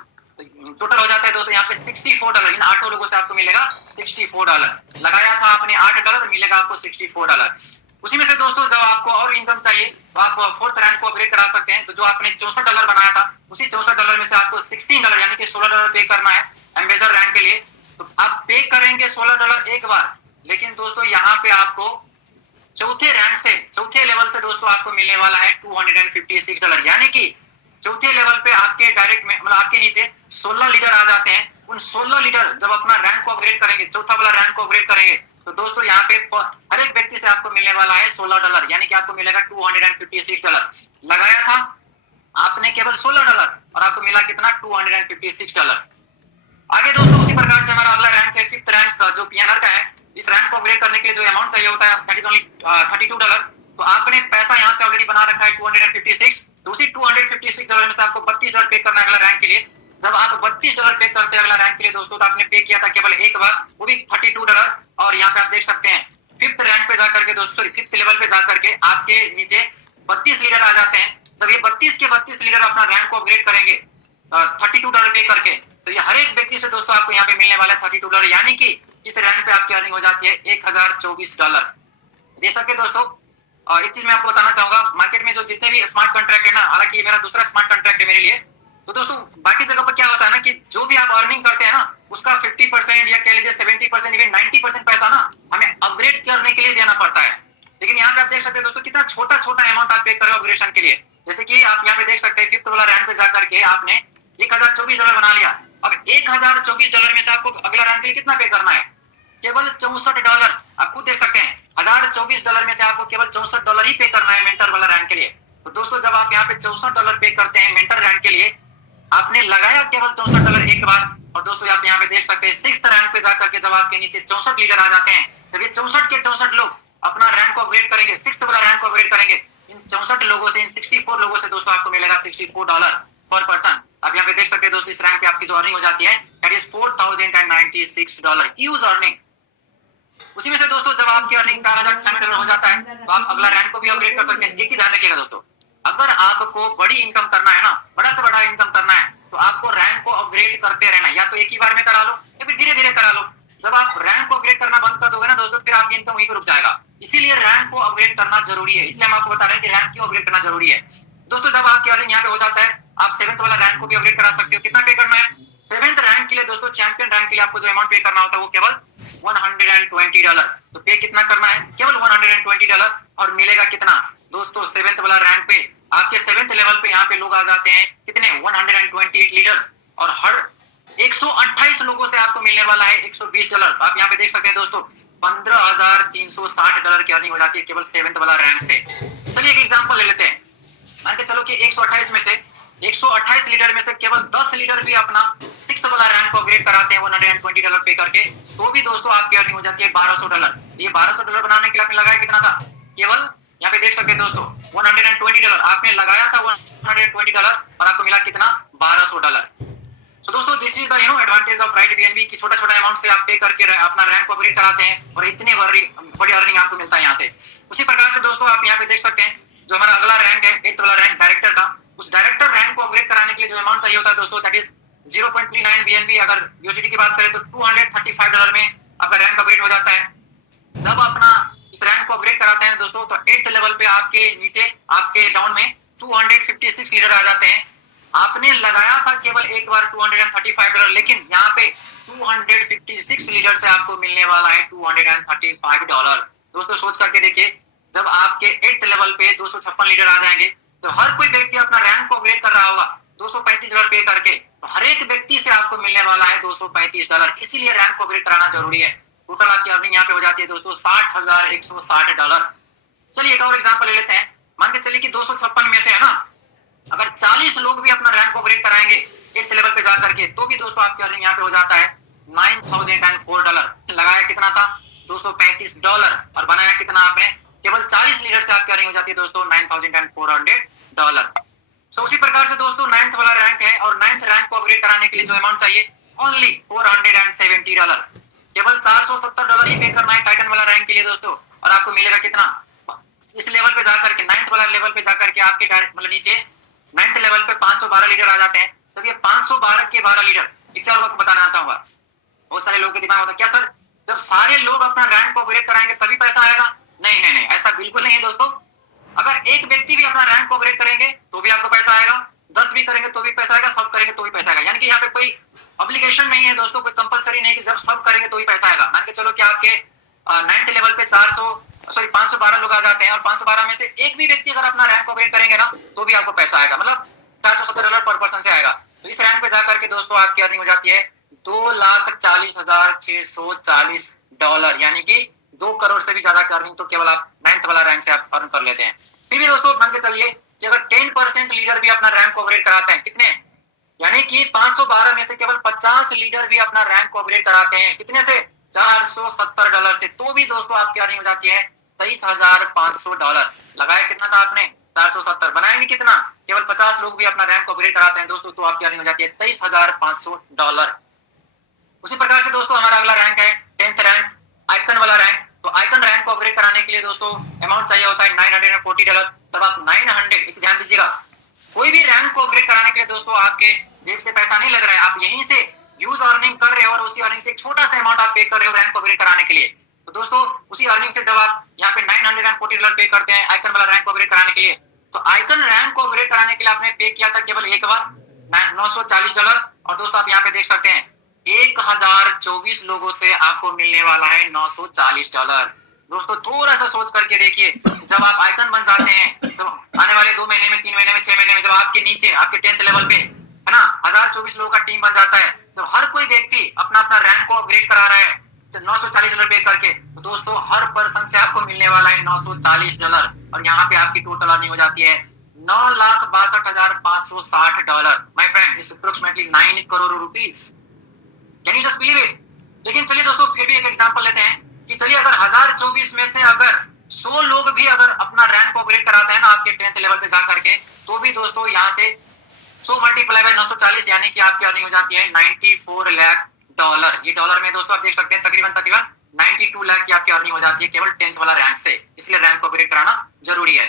टोटल हो जाता है दोस्तों यहाँ पे $64। इन 8 लोगों से आपको मिलेगा $64। लगाया था आपने $8, मिलेगा आपको $64। उसी में से दोस्तों जब आपको और इनकम चाहिए तो आप फोर्थ रैंक को अपग्रेड करा सकते हैं। तो जो आपने $64 बनाया था, उसी $64 में से आपको $16 यानी कि $16 पे करना है एम्बेसडर रैंक के लिए। तो आप पे करेंगे $16 एक बार, लेकिन दोस्तों यहाँ पे आपको चौथे रैंक से, चौथे लेवल से दोस्तों आपको मिलने वाला है $256। यानी कि चौथे लेवल पे आपके डायरेक्ट में, मतलब आपके नीचे 16 लीडर आ जाते हैं। उन 16 लीडर जब अपना रैंक को अपग्रेड करेंगे, चौथा वाला रैंक को अपग्रेड करेंगे, तो दोस्तों यहाँ पे हर एक व्यक्ति से आपको मिलने वाला है $16, यानी कि आपको मिलेगा $256। लगाया था आपने केवल $16 और आपको मिला कितना, $256। आगे दोस्तों उसी प्रकार से हमारा अगला रैंक है, फिफ्थ रैंक जो पीएनआर का है। इस रैंक को अपग्रेड करने के लिए जो अमाउंट चाहिए होता है दैट इज ओनली $32। तो आपने पैसा यहाँ से ऑलरेडी बना रखा है 256, तो उसी $256 में से आपको $32 पे करना है अगला रैंक के लिए। जब आप $32 पे करते हैं अगला रैंक के लिए दोस्तों, तो आपने पे किया था केवल एक बार, वो भी $32। और यहाँ पे आप देख सकते हैं फिफ्थ रैंक पे जाकर के दोस्तों, सॉरी फिफ्थ लेवल पे जाकर के आपके नीचे 32 लीडर आ जाते हैं। जब ये 32 के 32 लीडर अपना रैंक को अपग्रेड करेंगे $32 पे करके, तो ये हर एक व्यक्ति से दोस्तों आपको यहाँ पे मिलने वाला है $32, यानी कि इस रैंक पे आपकी अर्निंग हो जाती है $1024। देख सकते दोस्तों। एक चीज मैं आपको बताना चाहूंगा, मार्केट में जो जितने भी स्मार्ट कॉन्ट्रैक्ट है ना, हालांकि ये मेरा दूसरा स्मार्ट कॉन्ट्रैक्ट है मेरे लिए, तो दोस्तों बाकी जगह पर क्या होता है ना कि जो भी आप अर्निंग करते हैं ना, उसका 50% या कह लीजिए 70%, इवन 90% पैसा ना हमें अपग्रेड करने के लिए देना पड़ता है। लेकिन यहाँ पे आप देख सकते हैं दोस्तों कितना छोटा छोटा अमाउंट आप पे कर रहे हो अपग्रेडेशन के लिए। जैसे कि आप यहाँ पे देख सकते हैं फिफ्थ वाला रैंक पे जाकर के आपने $1024 बना लिया। अब $1024 में से आपको अगला रैंक के लिए कितना पे करना है, केवल $64। आप खुद देख सकते हैं $1024 में से आपको केवल $64 ही पे करना है मेंटर वाला रैंक के लिए। तो दोस्तों जब आप यहाँ पे $64 पे करते हैं मेंटर रैंक के लिए, आपने लगाया केवल $64 एक बार, और दोस्तों आप यहाँ पे देख सकते हैं 6th रैंक पे जाकर के जब आपके नीचे 64 लीडर आ जाते हैं, तब ये 64 के 64 लोग अपना रैंक को अपग्रेड करेंगे, 6th वाला रैंक को अपग्रेड करेंगे। इन 64 लोगों से, इन 64 लोगों से दोस्तों आपको मिलेगा $64 पर पर्सन। आप यहाँ पे देख सकते हैं दोस्तों इस रैंक पे आपकी जो अर्निंग हो जाती है दैट इज $4096, ह्यूज अर्निंग। उसी में से दोस्तों जब आपकी अर्निंग $4600 हो जाता है तो आप अगला रैंक को भी अपग्रेड कर सकते हैं। एक चीज ध्यान रखिएगा दोस्तों, अगर आपको बड़ी इनकम करना है ना, बड़ा से बड़ा इनकम करना है, तो आपको रैंक को अपग्रेड करते रहना, या तो एक ही बार में करा लो या फिर धीरे धीरे करा लो। जब आप रैंक को अपग्रेड करना बंद कर दोगे ना दोस्तों, फिर आपकी इनकम वहीं पर रुक जाएगा। इसीलिए रैंक को अपग्रेड करना जरूरी है। इसलिए हम आपको बता रहे हैं कि रैंक क्यों अपग्रेड करना जरूरी है। दोस्तों जब आपकी अर्निंग यहाँ पे हो जाता है, आप 7th वाला रैंक को भी अपग्रेड करा सकते हो। कितना पे करना है? 7th रैंक के लिए दोस्तों, चैंपियन रैंक के लिए आपको जो अमाउंट पे करना होता है वो केवल $120। तो पे कितना करना है? केवल $120। और मिलेगा कितना दोस्तों? 7th वाला रैंक पे आपके 7th लेवल पे यहाँ पे लोग आ जाते हैं कितने? 128 लीडर्स, और हर 128 लोगों से आपको मिलने वाला है $120। तो आप यहाँ पे देख सकते हैं दोस्तों $15,360 की अर्निंग हो जाती है केवल 7th वाला रैंक से। चलिए एक एग्जांपल ले लेते हैं। मान के चलो कि 128 में से 128 लीडर में से केवल 10 लीडर भी अपना 6th वाला रैंक को अपग्रेड कराते हैं $120 पे करके, तो भी दोस्तों आपकी अर्निंग हो जाती है $1200। ये $1200 बनाने के लिए आपने लगाया कितना था? केवल यहाँ पे देख सकते हैं दोस्तों $120 आपने लगाया था, $120, और आपको मिला कितना? $1200। सो दोस्तों this is the advantage of right BNB की छोटा छोटा अमाउंट से आप पे करके अपना रैंक को अपग्रेड कराते हैं और इतनी बड़ी अर्निंग आपको मिलता है यहाँ से। उसी प्रकार से दोस्तों आप यहाँ पे देख सकते हैं जो हमारा अगला रैंक है 8th वाला रैंक डायरेक्टर का, उस डायरेक्टर रैंक को अपग्रेड कराने के लिए जो अमाउंट चाहिए होता है दोस्तों दैट इज 0.39 बीएनबी। अगर यूएसडी की बात करें तो $235 में आपका रैंक अपग्रेड हो जाता है। जब अपना इस रैंक को अपग्रेड कराते हैं दोस्तों तो 8th लेवल पे आपके नीचे आपके डाउन में 256 लीडर आ जाते हैं। आपने लगाया था केवल एक बार $235, लेकिन यहाँ पे 256 लीडर से आपको मिलने वाला है $235। दोस्तों सोच करके देखिए, जब आपके 8th लेवल पे 256 लीडर आ जाएंगे तो हर कोई व्यक्ति अपना रैंक को अपग्रेड कर रहा होगा $235 पे करके, तो हर एक व्यक्ति से आपको मिलने वाला है $235। इसीलिए रैंक को अपग्रेड कराना जरूरी है। टोटल आपकी अर्निंग यहाँ पे हो जाती है दोस्तों $60,160। चलिए एक और एग्जांपल ले लेते हैं। मान के चलिए कि 256 में से है ना, अगर 40 लोग भी अपना रैंक को अपग्रेड कराएंगे 8th लेवल पे जाकर के, तो भी दोस्तों आपकी अर्निंग यहाँ पे हो जाता है $9,004। लगाया कितना था? $235, और बनाया कितना आपने? केवल 40 लीडर से आपकी अर्निंग हो जाती है दोस्तों $9,400। सो उसी प्रकार से दोस्तों 9th वाला रैंक है, और 9th रैंक को अपग्रेड कराने के लिए जो अमाउंट चाहिए ओनली $470। केवल $470 ही पे करना है टाइटन वाला रैंक के लिए दोस्तों, और आपको मिलेगा कितना? इस लेवल पे जाकर के 9th वाला लेवल पे जाकर के आपके मतलब नीचे 9th लेवल पे 512 लीडर आ जाते हैं। तब ये 512 के 12 लीडर, एक और बात बताना चाहूंगा, बहुत सारे लोगों के दिमाग में होता है क्या सर जब सारे लोग अपना रैंक को अपग्रेड कराएंगे तभी पैसा आएगा? नहीं नहीं नहीं, ऐसा बिल्कुल नहीं है दोस्तों। अगर एक व्यक्ति भी अपना रैंक को अपग्रेड करेंगे तो भी आपको पैसा आएगा, 10 भी करेंगे तो भी पैसा आएगा, सब करेंगे तो भी पैसा आएगा। यानी कि यहाँ पे कोई ऑब्लिगेशन नहीं है दोस्तों, कोई कंपलसरी नहीं कि जब सब करेंगे तो भी पैसा आएगा। मान के चलो कि आपके 9th लेवल पे 512 लोग आ जाते हैं, और 512 में से एक भी व्यक्ति अगर अपना रैंक को अपग्रेड करेंगे ना तो भी आपको पैसा आएगा, मतलब $470 पर पर्सन से आएगा। तो इस रैंक पे जाकर के दोस्तों आपकी अर्निंग हो जाती है $2,40,640, यानी कि 2 करोड़ से भी ज्यादा की अर्निंग तो केवल आप 9th वाला रैंक से आप अर्न कर लेते हैं। फिर भी दोस्तों मान के चलिए कि अगर 10% लीडर भी अपना रैंक को अपग्रेड कराते हैं, कितने? यानी कि 512 में से केवल 50 लीडर भी अपना रैंक को अपग्रेड कराते हैं, कितने से? $470 से, तो भी दोस्तों आपकी अर्निंग हो जाती है $23,500। लगाया कितना था आपने? 470। बनाएंगे कितना? केवल 50 लोग भी अपना रैंक को अपग्रेड कराते हैं दोस्तों, तो आपकी अर्निंग हो जाती है $23,500। उसी प्रकार से दोस्तों हमारा अगला रैंक है 10th रैंक, आइकन वाला रैंक। तो आइकन रैंक को अपग्रेड कराने के लिए दोस्तों अमाउंट चाहिए होता है $940। तब आप 900, ध्यान दीजिएगा, कोई भी रैंक को अपग्रेड कराने के लिए दोस्तों आपके जेब से पैसा नहीं लग रहा है, आप यहीं से यूज अर्निंग कर रहे हो, और उसी अर्निंग से एक छोटा सा अमाउंट आप पे कर रहे हो रैंक को अपग्रेड कराने के लिए। तो दोस्तों उसी अर्निंग से जब आप यहाँ पे $940 पे करते हैं आइकन वाला रैंक को अपग्रेड कराने के लिए, तो आइकन रैंक को अपग्रेड कराने के लिए आपने पे किया था केवल एक बार $940। और दोस्तों आप यहाँ पे देख सकते हैं 1024 लोगों से आपको मिलने वाला है $940। दोस्तों थोड़ा सा सोच करके देखिए, जब आप आइकन बन जाते हैं तो आने वाले 2 महीने में, 3 महीने में, 6 महीने में, जब आपके नीचे आपके 10th लेवल पे है ना 1024 लोगों का टीम बन जाता है, जब हर कोई व्यक्ति अपना अपना रैंक को अपग्रेड करा रहा है $940 पे करके, तो दोस्तों हर पर्सन से आपको मिलने वाला है $940, और यहाँ पे आपकी टोटल अर्निंग हो जाती है $9,62,560 my friend, is approximately 9 crore rupees. Can you just believe it? लेकिन चलिए दोस्तों फिर भी एक एग्जांपल लेते हैं कि चलिए अगर 1024 में से अगर 100 लोग भी अगर अपना रैंक को अपग्रेड कराते हैं ना आपके 10th लेवल पे जा करके, तो भी दोस्तों यहाँ से 100 मल्टीप्लाई बाय 940 यानी कि आपकी अर्निंग हो जाती है $94 लाख। ये डॉलर में दोस्तों आप देख सकते हैं तकरीबन 92 लाख की आपकी अर्निंग हो जाती है केवल 10th वाला रैंक से। इसलिए रैंक को अपग्रेड कराना जरूरी है।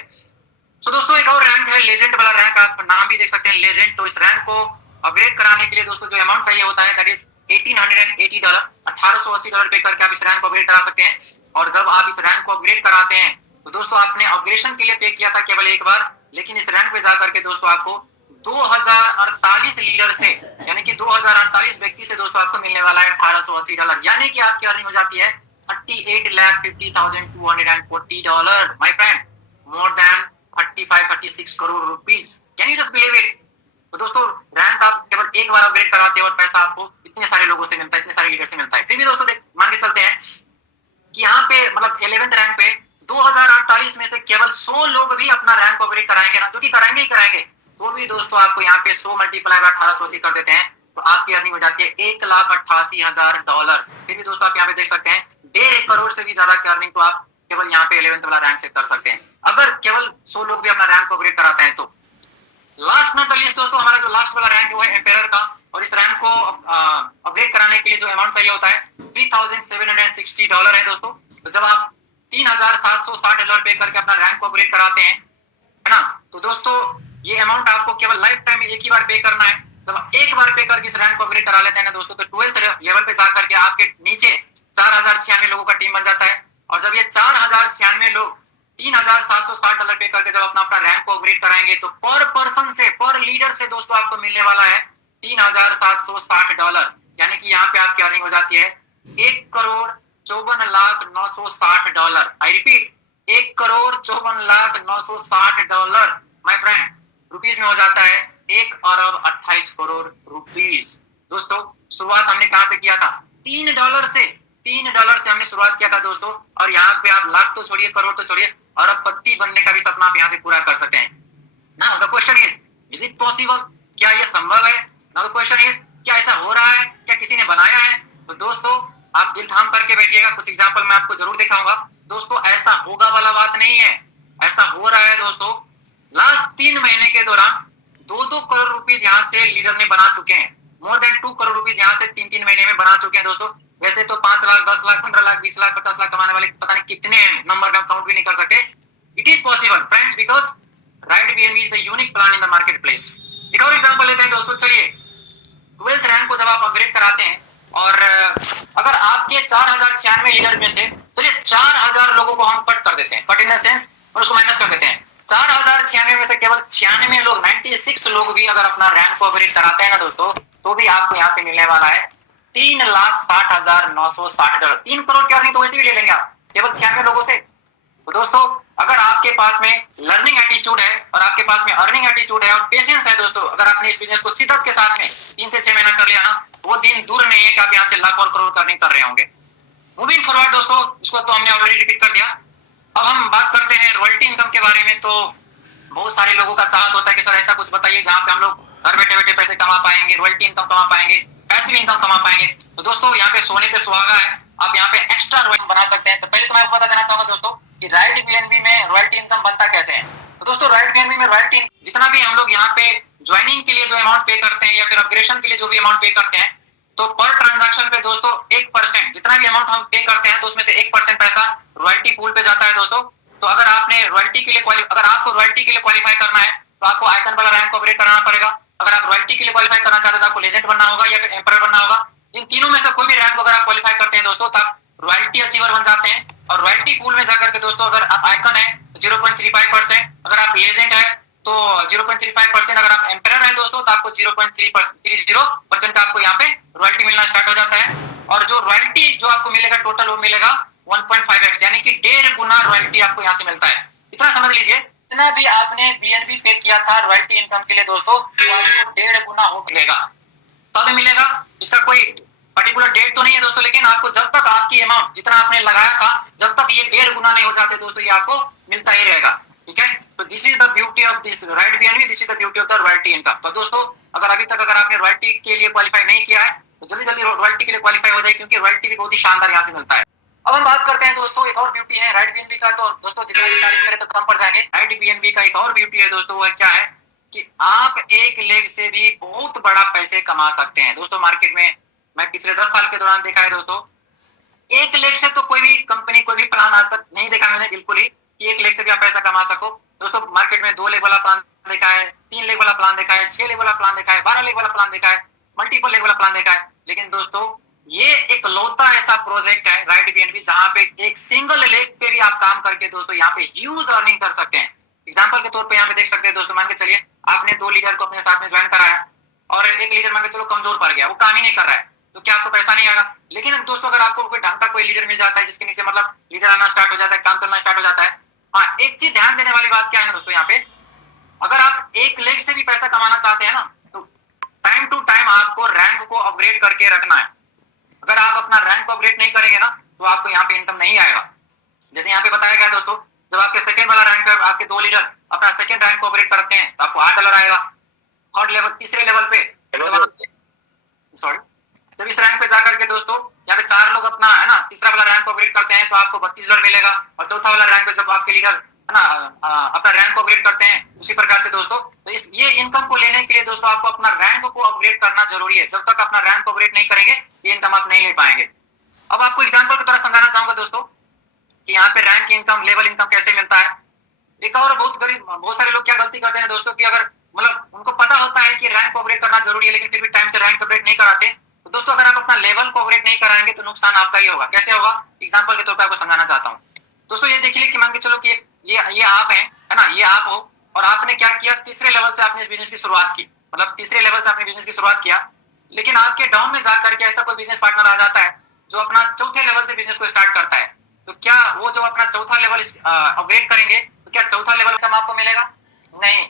सो दोस्तों एक और रैंक है लेजेंड वाला रैंक, आप नाम भी देख सकते हैं लेजेंड। तो इस रैंक को अपग्रेड कराने के लिए दोस्तों जो अमाउंट चाहिए होता है दैट इज $1880, $1880 पे करके आप इस रैंक को अपग्रेड करा सकते हैं। और जब आप इस रैंक को अपग्रेड कराते हैं तो दोस्तों आपने अपग्रेडेशन के लिए पे किया था केवल एक बार, लेकिन इस रैंक पे जाकर के दोस्तों आपको 2048 लीडर से यानी कि 2048 व्यक्ति से दोस्तों आपको मिलने वाला है $1880, यानी कि आपकी अर्निंग हो जाती है $38,50,240 my friend, more than 35-36 crore rupees. Can you just believe it? तो दोस्तों रैंक आप केवल एक बार अपग्रेड कराते हैं और पैसा आपको इतने सारे लोगों से मिलता है, इतने सारे लीडर से मिलता है। फिर भी दोस्तों मान के चलते हैं कि यहाँ पे मतलब 11th रैंक पे 2048 में से केवल 100 लोग भी अपना रैंक को अपग्रेड कराएंगे ना, जो कि कराएंगे ही कराएंगे, तो भी दोस्तों आपको यहाँ पे 100 मल्टीप्लाई बाय 1880 कर देते हैं तो आपकी अर्निंग हो जाती है $1,88,000। फिर भी दोस्तों आप यहाँ पे देख सकते हैं 1.5 करोड़ से भी ज्यादा की अर्निंग तो आप केवल यहाँ पे 11th वाला रैंक से कर सकते हैं अगर केवल 100 लोग भी अपना रैंक को अपग्रेड कराते हैं। तो लास्ट नॉट द लीस्ट दोस्तों हमारा जो लास्ट वाला रैंक है वो है एम्पायर का, और इस रैंक को अपग्रेड कराने के लिए जो अमाउंट चाहिए होता है $3,760 है दोस्तों। तो जब आप $3,760 पे करके अपना रैंक को अपग्रेड कराते हैं है ना, तो दोस्तों ये अमाउंट आपको केवल लाइफ टाइम में एक ही बार पे करना है। जब आप एक बार पे करके इस रैंक को अपग्रेड करा लेते हैं ना दोस्तों, तो 12th लेवल पे जाकर के आपके नीचे 4096 लोगों का टीम बन जाता है। और जब ये 4096 लोग $3,760 पे करके जब अपना रैंक को अपग्रेड कराएंगे तो पर पर्सन से, पर लीडर से दोस्तों आपको मिलने वाला है $3,760, यानी कि यहाँ पे आपकी अर्निंग हो जाती है $1,54,960। I repeat, $1,54,960 my friend, rupees में हो जाता है 1,28 करोड़ रुपीज। दोस्तों शुरुआत हमने कहां से किया था? $3 से हमने शुरुआत किया था दोस्तों, और यहाँ पे आप लाख तो छोड़िए, करोड़ तो छोड़िए, अरबपति बनने का भी सपना आप यहाँ से पूरा कर सकते हैं। Now the question is it possible? क्या ये संभव है? नाउ द क्वेश्चन इज क्या ऐसा हो रहा है? क्या किसी ने बनाया है? तो दोस्तों आप दिल थाम करके बैठिएगा, कुछ एग्जांपल मैं आपको जरूर दिखाऊंगा। दोस्तों ऐसा होगा वाला बात नहीं है, ऐसा हो रहा है दोस्तों। लास्ट 3 महीने के दौरान 2-2 करोड़ रुपीज यहाँ से लीडर ने बना चुके हैं, मोर देन 2 करोड़ रुपीज यहाँ से 3-3 महीने में बना चुके हैं दोस्तों। वैसे तो 5 लाख, 10 लाख, 15 लाख, 20 लाख, 50 लाख कमाने वाले पता नहीं कितने हैं, नंबर का काउंट भी नहीं कर सकते। It is possible friends, because right BNB is the unique plan in the market place. एक और एग्जांपल लेते हैं दोस्तों। चलिए 12th रैंक को जब आप अपग्रेड कराते हैं और अगर आपके 4096 लीडर में से चलिए 4000 लोगों को हम कट कर देते हैं, कट इन द सेंस और उसको माइनस कर देते हैं, 4096 में से केवल 96 लोग, 96 लोग भी अगर अपना रैंक को अपग्रेड कराते हैं ना दोस्तों, तो भी आपको यहाँ से मिलने वाला है $3,60,960। 3 करोड़ की अर्निंग तो वैसे भी ले लेंगे आप केवल 96 लोगों से। तो दोस्तों अगर आपके पास में लर्निंग एटीट्यूड है और आपके पास में अर्निंग एटीट्यूड है और पेशेंस है दोस्तों, अगर आपने इस बिजनेस को शिद्दत के साथ में 3 से 6 महीना कर लिया ना, वो दिन दूर नहीं है कि आप यहाँ से लाख और करोड़ की अर्निंग कर रहे होंगे। मूविंग फॉरवर्ड दोस्तों, इसको तो हमने ऑलरेडी रिपीट कर दिया। अब हम बात करते हैं रॉयल्टी इनकम के बारे में। तो बहुत सारे लोगों का चाहत होता है कि सर ऐसा कुछ बताइए जहां पे हम लोग घर बैठे बैठे पैसे कमा पाएंगे, रॉयल्टी इनकम कमा पाएंगे, पैसिव इनकम कमा पाएंगे। तो दोस्तों यहाँ पे सोने पे सुहागा है, आप यहाँ पे एक्स्ट्रा रॉयल्टी बना सकते हैं। तो पहले तो मैं आपको बता देना चाहूंगा दोस्तों कि राइट बीएनबी में रॉयल्टी इनकम बनता कैसे है। तो दोस्तों राइट बीएनबी में रॉयल्टी जितना भी हम लोग यहाँ पे ज्वाइनिंग के लिए जो अमाउंट पे करते हैं या फिर अपग्रेडेशन के लिए जो भी अमाउंट पे करते हैं, तो पर ट्रांजैक्शन पे दोस्तों 1%, जितना भी अमाउंट हम पे करते हैं तो उसमें से 1% पैसा रॉयल्टी पूल पे जाता है दोस्तों। तो अगर आपने रॉयल्टी के लिए अगर आपको रॉयल्टी के लिए क्वालिफाई करना है तो आपको आइकन वाला रैंक को अपग्रेड कराना पड़ेगा। अगर आप रॉयल्टी के लिए क्वालिफाई करना चाहते हैं तो आपको लेजेंड बनना होगा या फिर एम्पायर बनना होगा। इन तीनों में से कोई भी रैंक अगर आप क्वालिफाई करते हैं दोस्तों तो आप रॉयल्टी अचीवर बन जाते हैं। और रॉयल्टी पूल में जाकर के दोस्तों अगर आप आइकन है तो 0.35%, अगर आप लेजेंड है तो 0.35%, अगर आप एम्पायर है दोस्तों तो आपको 0.30% का आपको यहाँ पे रॉयल्टी मिलना स्टार्ट हो जाता है। और जो रॉयल्टी जो आपको मिलेगा टोटल वो मिलेगा 1.5x, यानी कि 1.5 गुना रॉयल्टी आपको यहाँ से मिलता है। इतना समझ लीजिए, जितना भी आपने बीएनबी पे किया था रॉयल्टी इनकम के लिए दोस्तों, तो आपको 1.5 गुना हो मिलेगा। कब मिलेगा इसका कोई पर्टिकुलर डेट तो नहीं है दोस्तों, लेकिन आपको जब तक आपकी अमाउंट जितना आपने लगाया था जब तक ये 1.5 गुना नहीं हो जाते दोस्तों, ये आपको मिलता ही रहेगा। ठीक है, तो this is the beauty of this right BNB, this is the beauty of the royalty income. तो दोस्तों अगर अभी तक अगर आपने रॉयल्टी के लिए क्वालिफाई नहीं किया है तो जल्दी जल्दी रॉयल्टी के लिए क्वालिफाई हो जाए, क्योंकि रॉयल्टी भी बहुत ही शानदार यहाँ से मिलता है। अब हम बात करते हैं दोस्तों एक और ब्यूटी है राइट बीएनबी का। तो दोस्तों जितना भी तारीफ करें तो कम पड़ जाएंगे। राइट बीएनबी का एक और ब्यूटी है दोस्तों, वो क्या है कि आप एक लेग से भी बहुत बड़ा पैसे कमा सकते हैं। दोस्तों मार्केट में मैं पिछले 10 साल के दौरान देखा है दोस्तों, एक लेग से तो कोई भी कंपनी कोई भी प्लान आज तक नहीं देखा मैंने बिल्कुल ही कि एक लेग से भी आप पैसा कमा सको। दोस्तों मार्केट में 2 लेग वाला प्लान देखा है, 3 लेग वाला प्लान देखा है, 6 लेग वाला प्लान देखा है, 12 लेग वाला प्लान देखा है, मल्टीपल लेग वाला प्लान देखा है। लेकिन दोस्तों ये एक लौता ऐसा प्रोजेक्ट है राइट बीएनबी जहां पे एक सिंगल लेग पे भी आप काम करके दोस्तों यहाँ पे ह्यूज अर्निंग कर सकते हैं। एग्जांपल के तौर पे यहाँ पे देख सकते हैं दोस्तों, मान के चलिए आपने 2 लीडर को अपने साथ में ज्वाइन कराया और एक लीडर मान के चलो कमजोर पड़ गया, वो काम ही नहीं कर रहा है, तो क्या आपको पैसा नहीं आएगा? लेकिन दोस्तों अगर आपको कोई ढंग का कोई लीडर मिल जाता है जिसके नीचे मतलब लीडर आना स्टार्ट हो जाता है, काम चलना स्टार्ट हो जाता है। हाँ, एक चीज ध्यान देने वाली बात क्या है ना दोस्तों, यहाँ पे अगर आप एक लेग से भी पैसा कमाना चाहते हैं ना तो टाइम टू टाइम आपको रैंक को अपग्रेड करके रखना है। अगर आप अपना रैंक को अपग्रेड नहीं करेंगे ना तो आपको यहाँ पे इनकम नहीं आएगा। जैसे यहाँ पे बताया गया दोस्तों, जब आपके सेकंड वाला रैंक पे आपके 2 लीडर अपना सेकंड रैंक को अपग्रेड करते हैं तो आपको $8 आएगा। थर्ड लेवल तीसरे लेवल पे जब इस रैंक पे जाकर के दोस्तों यहाँ पे 4 लोग अपना है ना तीसरा वाला रैंक को अपग्रेड करते हैं तो आपको $32 मिलेगा। और चौथा वाला रैंक पे जब आपके लीडर है ना अपना रैंक को अपग्रेड करते हैं उसी प्रकार से दोस्तों, तो इस ये इनकम को लेने के लिए दोस्तों आपको अपना रैंक को अपग्रेड करना जरूरी है। जब तक अपना रैंक को अपग्रेड नहीं करेंगे ये इनकम आप नहीं ले पाएंगे। अब आपको एग्जांपल के द्वारा समझाना चाहूंगा दोस्तों कि यहाँ पे रैंक इनकम लेवल इनकम कैसे मिलता है। एक और बहुत सारे लोग क्या गलती करते हैं दोस्तों कि अगर मतलब उनको पता होता है कि रैंक को अपग्रेड करना जरूरी है लेकिन फिर भी टाइम से रैंक अपग्रेड नहीं कराते। तो दोस्तों अगर आप अपना लेवल को अपग्रेड नहीं कराएंगे तो नुकसान आपका ही होगा। कैसे होगा, एग्जांपल के तौर पे आपको समझाना चाहता हूँ। दोस्तों ये देखिए कि मान के चलो कि ये आप है ना, ये आप हो और आपने क्या किया, तीसरे लेवल से आपने इस बिजनेस की शुरुआत की, मतलब तीसरे लेवल से आपने बिजनेस की शुरुआत किया। लेकिन आपके डाउन में जाकर के ऐसा कोई बिजनेस पार्टनर आ जाता है जो अपना चौथे लेवल से बिजनेस को स्टार्ट करता है, तो क्या वो जो अपना चौथा लेवल अपग्रेड करेंगे तो क्या चौथा लेवल कम आपको मिलेगा? नहीं।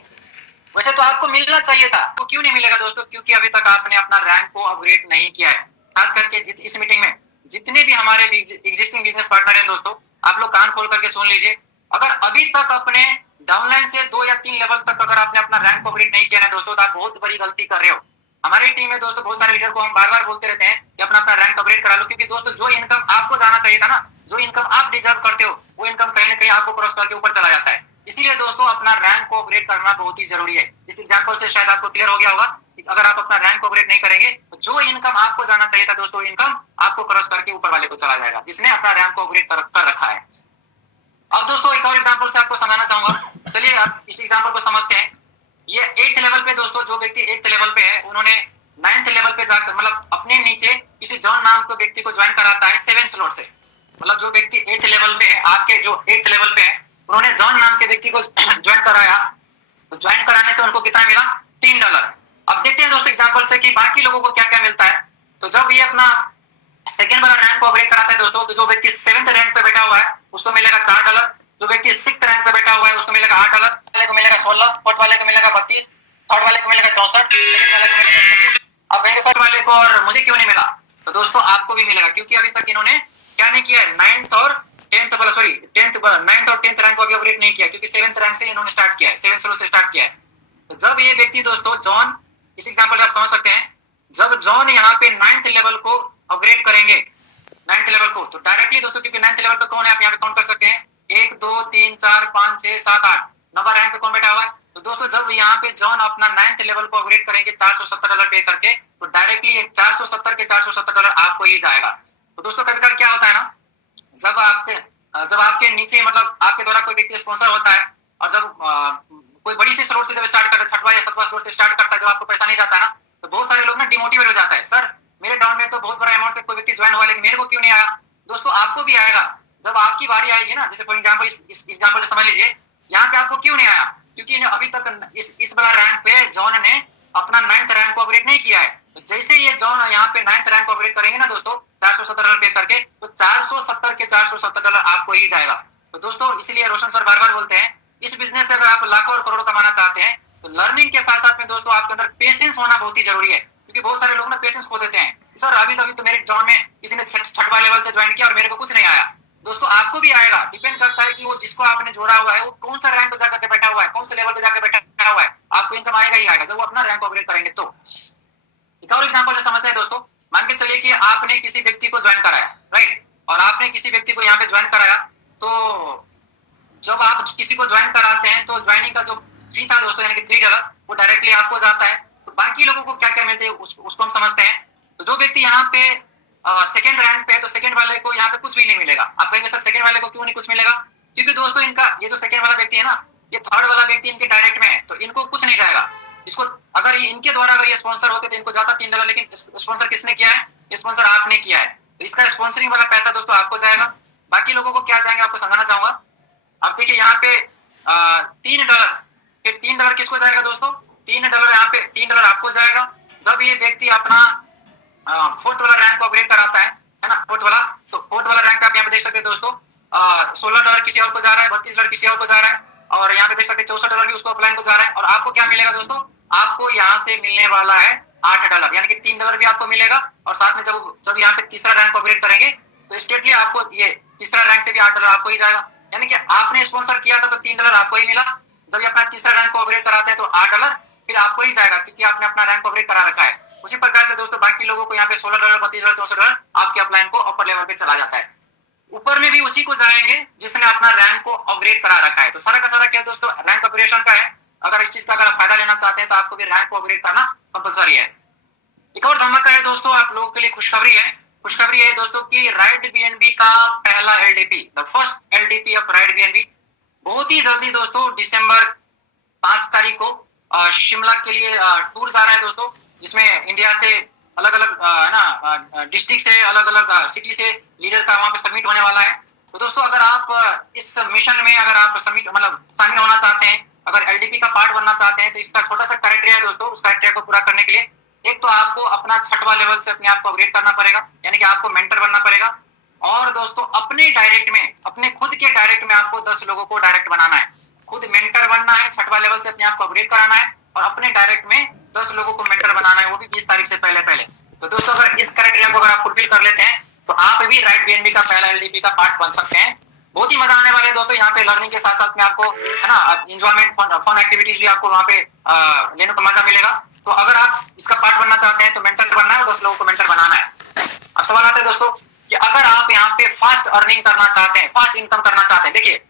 वैसे तो आपको मिलना चाहिए था, तो क्यों नहीं मिलेगा दोस्तों? क्योंकि अभी तक आपने अपना रैंक को अपग्रेड नहीं किया है। खास करके इस मीटिंग में जितने भी हमारे एग्जिस्टिंग बिजनेस पार्टनर हैं दोस्तों, आप लोग कान खोल करके सुन लीजिए। अगर अभी तक अपने डाउनलाइन से 2 या 3 लेवल तक अगर आपने अपना रैंक को अपग्रेड नहीं किया ना दोस्तों, तो आप बहुत बड़ी गलती कर रहे हो। हमारी टीम में दोस्तों बहुत सारे लीडर को हम बार बार बोलते रहते हैं कि अपना रैंक अपग्रेड करा लो, क्योंकि दोस्तों जो इनकम आपको जाना चाहिए था ना, जो इनकम आप डिजर्व करते हो, वो इनकम कहीं ना कहीं आपको क्रॉस करके ऊपर चला जाता है। इसीलिए दोस्तों अपना रैंक को अपग्रेड करना बहुत ही जरूरी है। इस एग्जांपल से शायद आपको क्लियर हो गया होगा कि अगर आप अपना रैंक को अपग्रेड नहीं करेंगे तो जो इनकम आपको जाना चाहिए था दोस्तों, इनकम आपको क्रॉस करके ऊपर वाले को चला जाएगा जिसने अपना रैंक को अपग्रेड कर रखा है। अब दोस्तों एक और एग्जांपल से आपको समझाना चाहूंगा। चलिए आप इस एग्जांपल को समझते हैं। ये 8th लेवल पे दोस्तों, जो व्यक्ति 8th लेवल पे है उन्होंने 9th लेवल पे जाकर मतलब अपने नीचे किसी जॉन नाम के व्यक्ति को ज्वाइन कराता है 7 स्लॉट से। मतलब जो व्यक्ति 8th लेवल पे है, आपके जो 8th लेवल पे है, उन्होंने जॉन नाम के व्यक्ति को ज्वाइन कराया, तो ज्वाइन कराने से उनको कितना मिला? $3। अब देखते हैं दोस्तों एग्जांपल से कि बाकी लोगों को क्या क्या मिलता है। तो जब ये अपना सेकंड वाला रैंक को अपग्रेड कराता है दोस्तों, तो जो व्यक्ति 7th रैंक पे बैठा हुआ है उसको मिलेगा $4। जो व्यक्ति 6th रैंक पे बैठा हुआ है उसको मिलेगा $8, वाले को मिलेगा 16, फोर्थ वाले को मिलेगा 32, थर्ड वाले को मिलेगा 64, सेकंड वाले को मिलेगा 36। अब कहेंगे सर वाले को और मुझे क्यों नहीं मिला? तो दोस्तों आपको भी मिलेगा, क्योंकि अभी तक इन्होंने क्या नहीं किया है, 9th और 10th रैंक को अभी अपग्रेड नहीं किया, क्योंकि 7th रैंक से इन्होंने स्टार्ट किया है, 7 स्लॉट से स्टार्ट किया है। तो जब ये व्यक्ति दोस्तों जॉन, इस एग्जांपल से आप समझ सकते हैं, जब जॉन यहाँ पे 9th लेवल को अपग्रेड करेंगे 9th लेवल को, तो डायरेक्टली दोस्तों, क्योंकि 9th लेवल पे कौन है आप यहाँ पे काउंट कर सकते हैं, 1 2 3 4 5 6 7 8 9वां रैंक पे कौन बैठा हुआ है। तो दोस्तों जब यहाँ पे जॉन अपना 9th लेवल को अपग्रेड करेंगे $470 पे करके, तो डायरेक्टली 470 के $470 आपको ही जाएगा। तो दोस्तों कभी कभी क्या होता है ना, जब आपके नीचे मतलब आपके द्वारा कोई व्यक्ति स्पॉन्सर होता है और जब कोई बड़ी सी स्लॉट से जब स्टार्ट करता है, 6वां या 7वां स्लॉट से स्टार्ट करता है, जब आपको पैसा नहीं जाता है ना, तो बहुत सारे लोग ना डिमोटिवेट हो जाता है, सर मेरे डाउन में तो बहुत बड़ा अमाउंट से कोई व्यक्ति ज्वाइन हुआ लेकिन मेरे को क्यों नहीं आया। दोस्तों आपको भी आएगा जब आपकी बारी आएगी ना। जैसे फॉर एग्जांपल इस एग्जांपल से समझ लीजिए, यहाँ पे आपको क्यों नहीं आया, क्योंकि अभी तक इस वाला रैंक पे जॉन ने अपना 9th रैंक को अपग्रेड नहीं किया है। तो जैसे ये जॉन यहाँ पे 9th रैंक को अपग्रेड करेंगे ना दोस्तों $470 पे करके, तो 470 के $470 आपको ही जाएगा। तो दोस्तों इसलिए रोशन सर बार बार बोलते हैं, इस बिजनेस से अगर आप लाखों और करोड़ों कमाना चाहते हैं तो लर्निंग के साथ साथ में दोस्तों आपके अंदर पेशेंस होना बहुत ही जरूरी है। क्योंकि बहुत सारे लोग ना पेशेंस खो देते हैं, सर अभी तो मेरे जॉन में किसी ने 6वां लेवल से ज्वाइन किया और मेरे को कुछ नहीं आया। दोस्तों आपको भी आएगा, डिपेंड करता है कि वो जिसको आपने जोड़ा हुआ है वो कौन सा रैंक पे जाकर बैठा हुआ है, कौन से लेवल पे जाकर बैठा हुआ है, आपको इनकम आएगा ही आएगा जब वो अपना रैंक अपग्रेड करेंगे। तो एक और एग्जांपल से समझते हैं दोस्तों, मान के चलिए कि आपने किसी व्यक्ति को ज्वाइन कराया, राइट, और आपने किसी व्यक्ति को यहाँ पे ज्वाइन कराया, तो जब आप किसी को ज्वाइन कराते हैं तो ज्वाइनिंग का जो फी था दोस्तों यानी कि $3 वो डायरेक्टली आपको जाता है। तो बाकी लोगों को क्या क्या मिलते हैं उसको हम समझते हैं। तो जो व्यक्ति यहाँ पे सेकंड रैंक पे है तो सेकंड वाले को यहाँ पे कुछ भी नहीं मिलेगा। आप कहेंगे सर सेकंड वाले को क्यों नहीं कुछ मिलेगा? क्योंकि दोस्तों इनका ये जो सेकंड वाला व्यक्ति है ना, ये थर्ड वाला व्यक्ति इनके डायरेक्ट में है, तो इनको कुछ नहीं जाएगा। इसको अगर इनके द्वारा अगर ये स्पॉन्सर होते तो इनको जाता $3, लेकिन स्पॉन्सर किसने किया है? स्पॉन्सर आपने किया है, तो इसका स्पॉन्सरिंग वाला पैसा दोस्तों आपको जाएगा। बाकी लोगों को क्या जाएंगे आपको समझाना चाहूंगा। अब देखिए यहाँ पे $3, फिर $3 किसको जाएगा दोस्तों? $3 यहाँ पे $3 आपको जाएगा जब ये व्यक्ति अपना फोर्थ वाला रैंक को अपग्रेड कराता है ना, फोर्थ वाला। तो फोर्थ वाला रैंक आप यहाँ पे देख सकते हैं दोस्तों, $16 किसी और को जा रहा है, $32 किसी और को जा रहा है, और यहाँ पे देख सकते हैं $64 भी उसको अपलाइन को जा रहा है। और आपको क्या मिलेगा दोस्तों? आपको यहाँ से मिलने वाला है $8, यानी कि $3 भी आपको मिलेगा। और साथ में जब यहाँ पे तीसरा रैंक अपग्रेड करेंगे तो स्ट्रेटली आपको ये तीसरा रैंक से भी $8 आपको ही जाएगा। यानी कि आपने स्पॉन्सर किया था तो $3 आपको ही मिला, जब ये अपना तीसरा रैंक को अपग्रेड कराते हैं तो $8 फिर आपको ही जाएगा, क्योंकि आपने अपना रैंक अपग्रेड करा रखा है। उसी प्रकार से दोस्तों बाकी लोगों को यहाँ पे $16, $32, $64 आपके अपलाइन को अपर लेवल पे चला जाता है। ऊपर में भी उसी को जाएंगे जिसने अपना रैंक को अपग्रेड करा रखा है। तो सारा का सारा क्या दोस्तों रैंक अपग्रेडेशन का है। अगर इस चीज का अगर आप फायदा लेना चाहते हैं तो आपको भी रैंक को अपग्रेड करना कंपलसरी है। एक और धमाका है दोस्तों आप लोगों के लिए, खुशखबरी है। खुशखबरी है दोस्तों की राइड बीएनबी का पहला LDP, the first LDP of ride BNB बहुत ही जल्दी दोस्तों दिसंबर 5 तारीख को शिमला के लिए टूर जा रहा है दोस्तों, जिसमें इंडिया से अलग अलग डिस्ट्रिक्ट से अलग अलग सिटी से लीडर का वहां पे सबमिट होने वाला है। तो दोस्तों अगर आप इस मिशन में अगर आप शामिल होना चाहते हैं, अगर एलडीपी का पार्ट बनना चाहते हैं, तो इसका छोटा सा क्राइटेरिया है दोस्तों। उस क्राइटेरिया को पूरा करने के लिए एक तो आपको अपना 6वां लेवल से अपने आप को अपग्रेड करना पड़ेगा, यानी कि आपको मेंटर बनना पड़ेगा। और दोस्तों अपने डायरेक्ट में, अपने खुद के डायरेक्ट में आपको 10 लोगों को डायरेक्ट बनाना है, खुद मेंटर बनना है, 6वां लेवल से अपने आप को अपग्रेड कराना है और अपने डायरेक्ट में 10 लोगों को मेंटर बनाना है, वो भी 20 तारीख से पहले। तो दोस्तों अगर इस क्राइटेरिया को अगर आप फुलफिल कर लेते हैं तो आप भी राइड बीएनबी का पहला एलडीपी का पार्ट बन सकते हैं। बहुत ही मजा आने वाले है दोस्तों। यहाँ पे लर्निंग के साथ साथ में आपको है ना एंजॉयमेंट, फन एक्टिविटीज भी आपको वहाँ पे लेने का मजा मिलेगा। तो अगर आप इसका पार्ट बनना चाहते हैं तो मेंटर बनना है और 10 लोगों को मेंटर बनाना है। अब सवाल आता है दोस्तों कि अगर आप यहाँ पे फास्ट अर्निंग करना चाहते हैं, फास्ट इनकम करना चाहते हैं, देखिए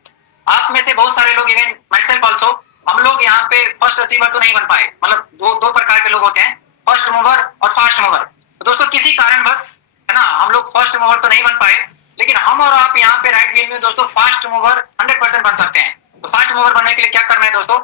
आप में से बहुत सारे लोग, इवन माई सेल्फ ऑल्सो, हम लोग यहाँ पे फर्स्ट अचीवर तो नहीं बन पाए। मतलब दो प्रकार के लोग होते हैं, फर्स्ट मूवर और फास्ट मूवर। तो दोस्तों किसी कारण बस है ना हम लोग फर्स्ट मूवर तो नहीं बन पाए, लेकिन हम और आप यहाँ पे राइड बीएनबी में दोस्तों फास्ट मूवर 100% बन सकते हैं। तो फास्ट मूवर बनने के लिए क्या करना है दोस्तों,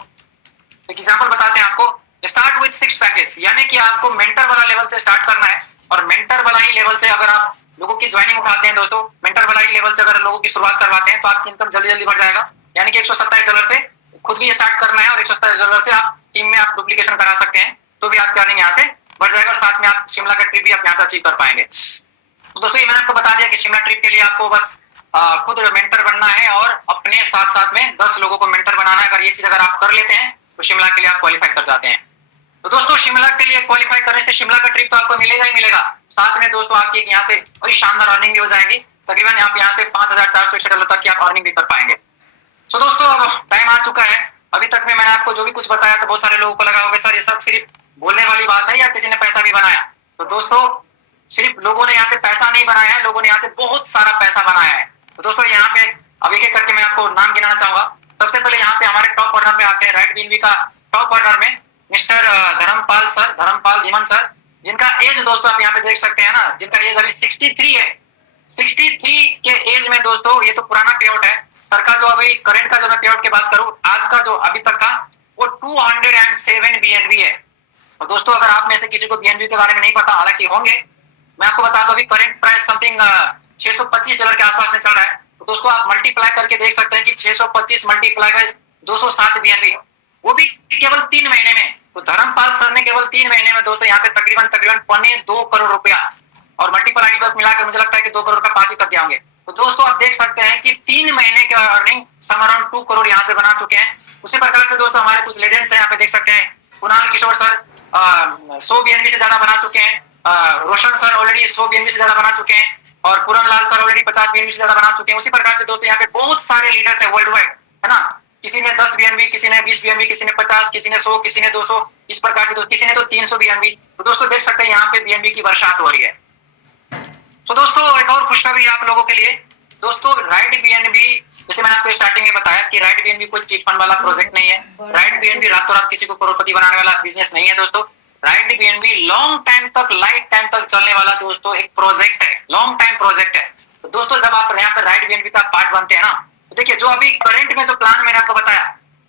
एक एग्जांपल बताते हैं आपको। स्टार्ट विद 6 पैकेज, यानी कि आपको मेंटर वाला लेवल से स्टार्ट करना है और मेंटर वाला ही लेवल से अगर आप लोगों की ज्वाइनिंग उठाते हैं दोस्तों, मेंटर वाला ही लेवल से अगर लोगों की शुरुआत करवाते हैं तो आपकी इनकम जल्दी जल्दी बढ़ जाएगा। यानी कि $127 से खुद भी स्टार्ट करना है और $127 से आप टीम में आप डुप्लीकेशन करा सकते हैं, तो भी आपकी अर्निंग यहाँ से बढ़ जाएगा और साथ में आप शिमला का ट्रिप भी आप यहाँ पे अचीव कर पाएंगे। तो दोस्तों ये मैंने आपको बता दिया कि शिमला ट्रिप के लिए आपको बस खुद मेंटर बनना है और अपने साथ साथ में 10 लोगों को मेंटर बनाना है। अगर ये चीज अगर आप कर लेते हैं तो शिमला के लिए आप क्वालिफाई कर जाते हैं। तो दोस्तों शिमला के लिए क्वालिफाई करने से शिमला का ट्रिप तो आपको मिलेगा ही मिलेगा, साथ में दोस्तों आपकी यहाँ से बड़ी शानदार अर्निंग भी हो जाएगी। तकरीबन आप यहाँ से $5,461 तक की आप अर्निंग भी कर पाएंगे। तो दोस्तों अब टाइम आ चुका है। अभी तक में मैंने आपको जो भी कुछ बताया तो बहुत सारे लोगों को लगा होगा सर ये सब सिर्फ बोलने वाली बात है या किसी ने पैसा भी बनाया। तो दोस्तों सिर्फ लोगों ने यहाँ से पैसा नहीं बनाया है, लोगों ने यहाँ से बहुत सारा पैसा बनाया है। तो दोस्तों यहाँ पे अब एक एक करके मैं आपको नाम गिनाना चाहूंगा। सबसे पहले यहाँ पे हमारे टॉप ऑर्डर में आते हैं राइड बीएनबी का टॉप ऑर्डर में मिस्टर धर्मपाल धीमन सर, जिनका एज दोस्तों आप यहाँ पे देख सकते हैं ना, जिनका एज अभी 63 है। 63 के एज में दोस्तों ये तो पुराना पे आउट है। सर का जो अभी करंट का जो मैं पे आउट की बात करूं, आज का जो अभी तक का वो 207 बीएनबी है। और दोस्तों अगर आप में से किसी को बीएनबी के बारे में नहीं पता, हालांकि होंगे, मैं आपको बता दूं अभी करंट प्राइस समथिंग $625 के आसपास में चल रहा है। तो दोस्तों आप मल्टीप्लाई करके देख सकते हैं कि 625 मल्टीप्लाई बाय 207 बीएनबी, वो भी केवल 3 महीने में। तो धर्मपाल सर ने केवल 3 महीने में दोस्तों यहाँ पे तकरीबन 2 करोड़ रुपया और मल्टीपल आईडी पर मिलाकर मुझे लगता है कि 2 करोड़ का पास ही कर दिया होंगे। तो दोस्तों आप देख सकते हैं कि 3 महीने के अर्निंग सम अराउंड 2 करोड़ यहाँ से बना चुके हैं। उसी प्रकार से दोस्तों हमारे कुछ लेजेंड्स हैं, यहाँ पे देख सकते हैं कुणाल किशोर सर 100 बीएनबी से ज्यादा बना चुके हैं, रोशन सर ऑलरेडी 100 बीएनबी से ज्यादा बना चुके हैं, और पूरन लाल सर ऑलरेडी 50 बीएनबी से ज्यादा बना चुके हैं। उसी प्रकार से दोस्तों यहाँ पे बहुत सारे लीडर्स हैं वर्ल्ड वाइड, है ना। किसी ने 10 बीएनबी, किसी ने 20 बीएनबी, किसी ने 50, किसी ने 100, किसी ने 200, इस प्रकार से किसी ने तो 300 बीएनबी। तो दोस्तों देख सकते हैं यहाँ पे बीएनबी की बरसात हो रही है। तो दोस्तों एक और खुशखबरी आप लोगों के लिए दोस्तों, राइट बीएनबी, जैसे मैंने आपको स्टार्टिंग में बताया कि राइट बीएनबी कोई चिट फंड वाला प्रोजेक्ट नहीं है। राइट बीएनबी रातों रात किसी को करोड़पति बनाने वाला बिजनेस नहीं है दोस्तों। राइट बीएनबी लॉन्ग टाइम तक, लाइफ टाइम तक चलने वाला दोस्तों एक प्रोजेक्ट है, लॉन्ग टाइम प्रोजेक्ट है। तो दोस्तों जब आप यहाँ पर राइट बीएनबी का पार्ट बनते हैं ना, तो देखिए जो अभी करंट में जो प्लान मैंने आपको बताया,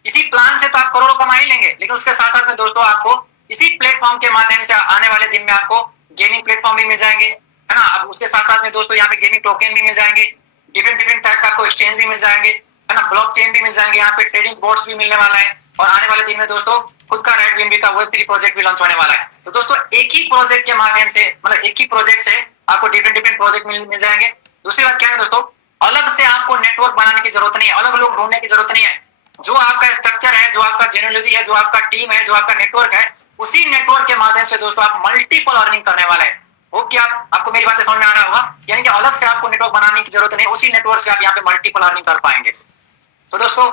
इसी प्लान से तो आप करोड़ों कमा ही लेंगे, लेकिन उसके साथ साथ में दोस्तों आपको इसी प्लेटफॉर्म के माध्यम से आने वाले दिन में आपको गेमिंग प्लेटफॉर्म भी मिल जाएंगे, है ना। अब उसके साथ साथ में दोस्तों यहाँ पे गेमिंग टोकन भी मिल जाएंगे, डिफरेंट टाइप का आपको एक्सचेंज भी मिल जाएंगे, है ना, ब्लॉकचेन भी मिल जाएंगे, यहाँ पे ट्रेडिंग बोर्ड्स भी मिलने वाला है, और आने वाले दिन में दोस्तों खुद का राइट बीएनबी का वेब 3 प्रोजेक्ट भी लॉन्च होने वाला है। तो दोस्तों एक ही प्रोजेक्ट के माध्यम से, मतलब एक ही प्रोजेक्ट से आपको डिफरेंट प्रोजेक्ट मिल जाएंगे। दूसरी बात क्या है दोस्तों, अलग से आपको नेटवर्क बनाने की जरूरत नहीं है, अलग लोग ढूंढने की जरूरत नहीं है। जो आपका स्ट्रक्चर है, जो आपका जेनोलॉजी है, जो आपका टीम है, जो आपका नेटवर्क है, उसी नेटवर्क के माध्यम से दोस्तों आप मल्टीपल अर्निंग करने वाले हैं। होप कि आपको मेरी बातें समझ में आ रहा होगा, यानी कि अलग से आपको नेटवर्क बनाने की जरूरत नहीं, उसी नेटवर्क से आप यहाँ पे मल्टीपल अर्निंग कर पाएंगे। तो दोस्तों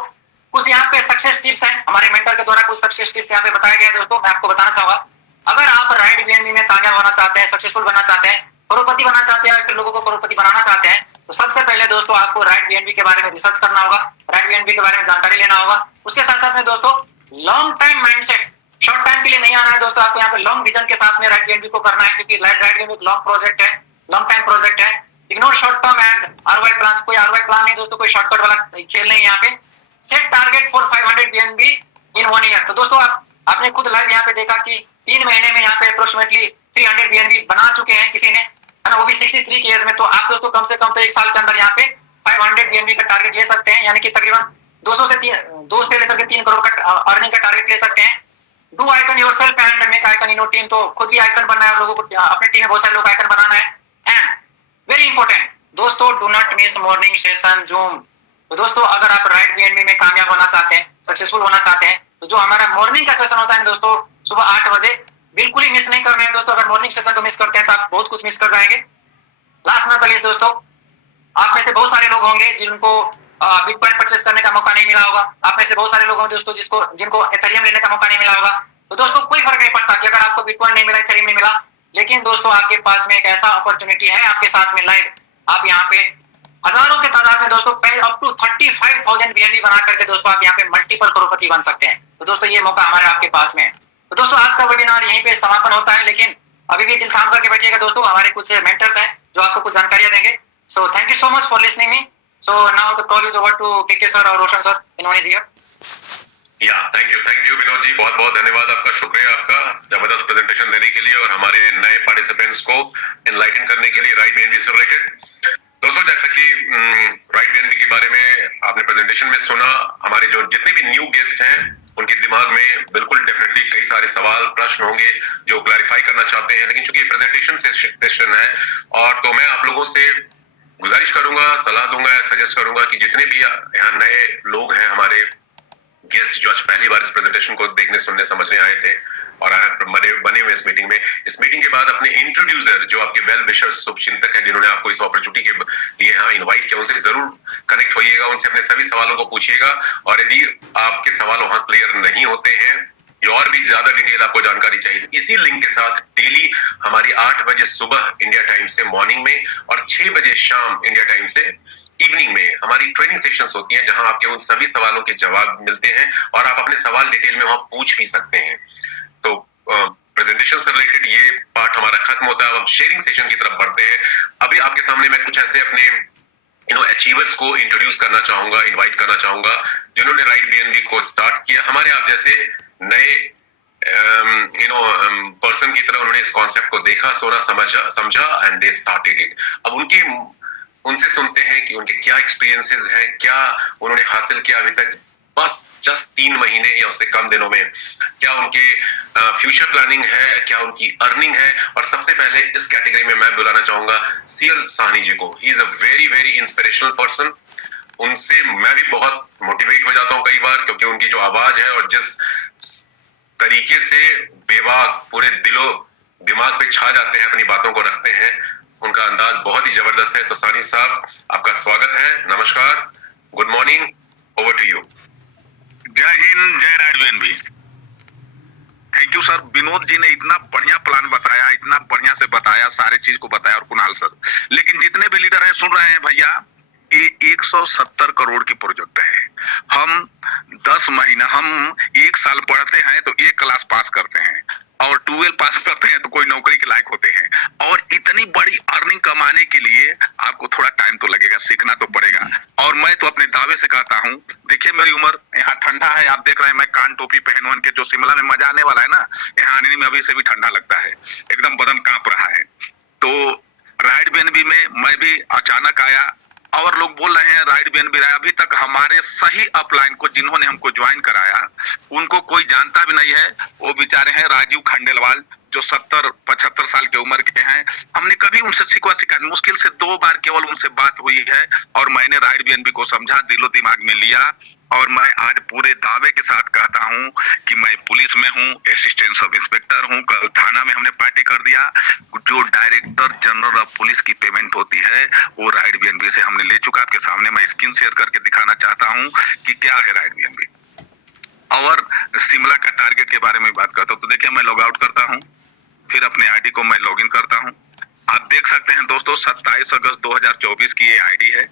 कुछ यहाँ पे सक्सेस टिप्स हैं, हमारे मेंटर के द्वारा कुछ सक्सेस टिप्स यहाँ पे बताया गया है दोस्तों, मैं आपको बताना चाहूंगा। अगर आप राइट बीएनबी में कामयाब होना चाहते हैं, सक्सेसफुल बनना चाहते हैं, करोड़पति बनना चाहते हैं, फिर लोगों को करोड़पति बनाना चाहते हैं, तो सबसे पहले दोस्तों आपको राइट बीएनबी के बारे में रिसर्च करना होगा, राइट बीएनबी के बारे में जानकारी लेना होगा। उसके साथ साथ में दोस्तों long time mindset, short time के लिए नहीं आना है दोस्तों, आपको यहाँ पे लॉन्ग विजन के साथ में राइट बीएनबी को करना है, क्योंकि राइट बीएनबी एक लॉन्ग प्रोजेक्ट है, लॉन्ग टाइम प्रोजेक्ट है। Ignore short term and ROI plan, कोई आरओआई प्लान नहीं दोस्तों, कोई शॉर्टकट वाला खेल नहीं यहाँ पे। Set target for 500 BNB in 1 year. तो दोस्तों आपने खुद लाइव यहाँ पे देखा कि 3 महीने में यहाँ पे अप्रोक्सीमेटली 300 बीएनबी बना चुके हैं किसी ने, है ना, वो भी 63 की एज में। तो आप दोस्तों कम से कम तो 1 साल के अंदर यहाँ पे 500 बीएनबी का टारगेट ले सकते हैं, यानी कि तकरीबन 2 से लेकर के 3 करोड़ का अर्निंग का टारगेट ले सकते हैं। Do icon yourself and make icon in your team, तो खुद भी आइकन बनना है और लोगों को अपने टीम में बहुत सारे लोग आइकन बनाना है। एंड वेरी इंपॉर्टेंट दोस्तों, do not miss morning session zoom. तो दोस्तों अगर आप राइट बीएनबी में कामयाब होना चाहते हैं, सक्सेसफुल होना चाहते हैं, तो जो हमारा मॉर्निंग का सेशन होता है दोस्तों सुबह 8 बजे, बिल्कुल ही मिस नहीं करना है दोस्तों। अगर मॉर्निंग सेशन को मिस करते हैं तो आप बहुत कुछ मिस कर जाएंगे। लास्ट नॉट लीस्ट दोस्तों, आप में से बहुत सारे लोग होंगे जिनको बिटकॉइन परचेस करने का मौका नहीं मिला होगा, आप में से बहुत सारे लोग होंगे दोस्तों जिनको एथेरियम लेने का मौका नहीं मिला होगा। तो दोस्तों कोई फर्क नहीं पड़ता कि अगर आपको बिटकॉइन नहीं मिला, एथेरियम नहीं मिला, लेकिन दोस्तों आपके पास में एक ऐसा अपॉर्चुनिटी है आपके साथ में लाइव, आप यहाँ पे हजारों के तादाद में दोस्तों अप टू 35,000 बीएनबी बना करके दोस्तों आप यहाँ पे मल्टीपल करोड़पति बन सकते हैं। तो दोस्तों ये मौका हमारे आपके पास में है। तो दोस्तों आज का वेबिनार यहीं पे समापन होता है, लेकिन अभी भी दिल थाम करके बैठिएगा दोस्तों, हमारे कुछ मेंटर्स हैं जो आपको कुछ जानकारियां देंगे। So thank you so much for listening me. So now the call is over to KK sir और रोशन सर, इन्होंने here. Thank you Vinod ji, बहुत बहुत धन्यवाद आपका, शुक्रिया आपका जबरदस्त प्रेजेंटेशन देने के लिए और हमारे नए पार्टिसिपेंट्स को एनलाइटन करने के लिए राइट बीएनबी से रिलेटेड। दोस्तों जैसा कि राइट बीएनबी के बारे में आपने प्रेजेंटेशन में सुना, हमारे जो जितने भी न्यू गेस्ट हैं उनके दिमाग में बिल्कुल डेफिनेटली कई सारे सवाल प्रश्न होंगे जो क्लैरिफाई करना चाहते हैं, लेकिन चूंकि प्रेजेंटेशन सेशन है और तो मैं आप लोगों से गुजारिश करूंगा, सलाह दूंगा, सजेस्ट करूंगा कि जितने भी यहाँ नए लोग हैं, हमारे गेस्ट जो आज पहली बार इस प्रेजेंटेशन को देखने, सुनने, समझने आए थे और बने हुए इस मीटिंग के बाद अपने इंट्रोड्यूसर जो आपके वेल विशर्स, शुभचिंतक हैं, जिन्होंने आपको इस अपॉर्चुनिटी के लिए यहाँ इनवाइट किया, उनसे जरूर कनेक्ट होइएगा, उनसे अपने सभी सवालों को पूछिएगा और यदि आपके सवाल वहां क्लियर नहीं होते हैं या और भी ज्यादा डिटेल आपको जानकारी चाहिए, तो इसी लिंक के साथ डेली हमारी 8 बजे सुबह इंडिया टाइम से मॉर्निंग में और 6 बजे शाम इंडिया टाइम से इवनिंग में हमारी ट्रेनिंग सेशंस होती हैं, जहां आपके उन सभी सवालों के जवाब मिलते हैं और आप अपने सवाल डिटेल में वहां पूछ भी सकते हैं। तो प्रेजेंटेशन से रिलेटेड ये पार्ट हमारा खत्म होता है, अब शेयरिंग सेशन की तरफ बढ़ते हैं। अभी आपके सामने मैं कुछ ऐसे अपने अचीवर्स को इंट्रोड्यूस करना चाहूंगा, इनवाइट करना चाहूंगा, जिन्होंने राइट बीएनबी को स्टार्ट किया। हमारे आप जैसे नए पर्सन की तरह उन्होंने इस कॉन्सेप्ट को देखा, सोना समझा एंड दे स्टार्टेड इट। अब उनसे सुनते हैं कि उनके क्या एक्सपीरियंसेस हैं, क्या उन्होंने हासिल किया अभी तक बस जस्ट 3 महीने या उससे कम दिनों में, क्या उनके फ्यूचर प्लानिंग है, क्या उनकी अर्निंग है। और सबसे पहले इस कैटेगरी में मैं बुलाना चाहूंगा सीएल साहनी जी को। He is a very very inspirational person. उनसे मैं भी बहुत मोटिवेट हो जाता हूँ कई बार, क्योंकि उनकी जो आवाज है और जिस तरीके से बेबाक पूरे दिलो दिमाग पे छा जाते हैं, अपनी बातों को रखते हैं, उनका अंदाज बहुत ही जबरदस्त है। तो सानी साहब, आपका स्वागत है, नमस्कार, good morning, over to you. जय हिंद, जय राजबेन भी। Thank you sir. Vinod ji ने इतना बढ़िया प्लान बताया, इतना बढ़िया से बताया, सारे चीज को बताया, और कुणाल सर। लेकिन जितने भी लीडर हैं सुन रहे हैं भैया, ये 170 करोड़ की प्रोजेक्ट है। हम 10 महीना, हम 1 साल पढ़ते हैं तो 1 क्लास पास करते हैं, और 12 पास करते हैं तो कोई नौकरी के लायक होते हैं। और इतनी बड़ी अर्निंग कमाने के लिए आपको थोड़ा टाइम तो लगेगा, सीखना तो पड़ेगा। और मैं तो अपने दावे से कहता हूँ, देखिए मेरी उम्र, यहाँ ठंडा है, आप देख रहे हैं मैं कान टोपी पहन के, जो शिमला में मजा आने वाला है ना, यहाँ आने में अभी से भी ठंडा लगता है, एकदम बदन कांप रहा है। तो राइड बीएनबी में मैं भी अचानक आया, और लोग बोल रहे हैं राइड बीएनबी। अभी तक हमारे सही अपलाइन को, जिन्होंने हमको ज्वाइन कराया, उनको कोई जानता भी नहीं है। वो बेचारे हैं राजीव खंडेलवाल, जो 70-75 साल की उम्र के हैं। हमने कभी उनसे शिकवा शिकायत, मुश्किल से 2 बार केवल उनसे बात हुई है, और मैंने राइड बीएनबी को समझा, दिलो दिमाग में लिया। और मैं आज पूरे दावे के साथ कहता हूं कि मैं पुलिस में हूं, असिस्टेंट सब इंस्पेक्टर हूं। कल थाना में हमने पार्टी कर दिया। जो डायरेक्टर जनरल ऑफ पुलिस की पेमेंट होती है वो राइड बीएनबी से हमने ले चुका। आपके सामने मैं स्क्रीन शेयर करके दिखाना चाहता हूं कि क्या है राइड बीएनबी। और शिमला का टारगेट के बारे में बात करता हूं, तो देखिए मैं लॉग आउट करता हूं, फिर अपने आईडी को मैं लॉगिन करता हूं। आप देख सकते हैं दोस्तों, 27 अगस्त 2024 की ये आईडी है,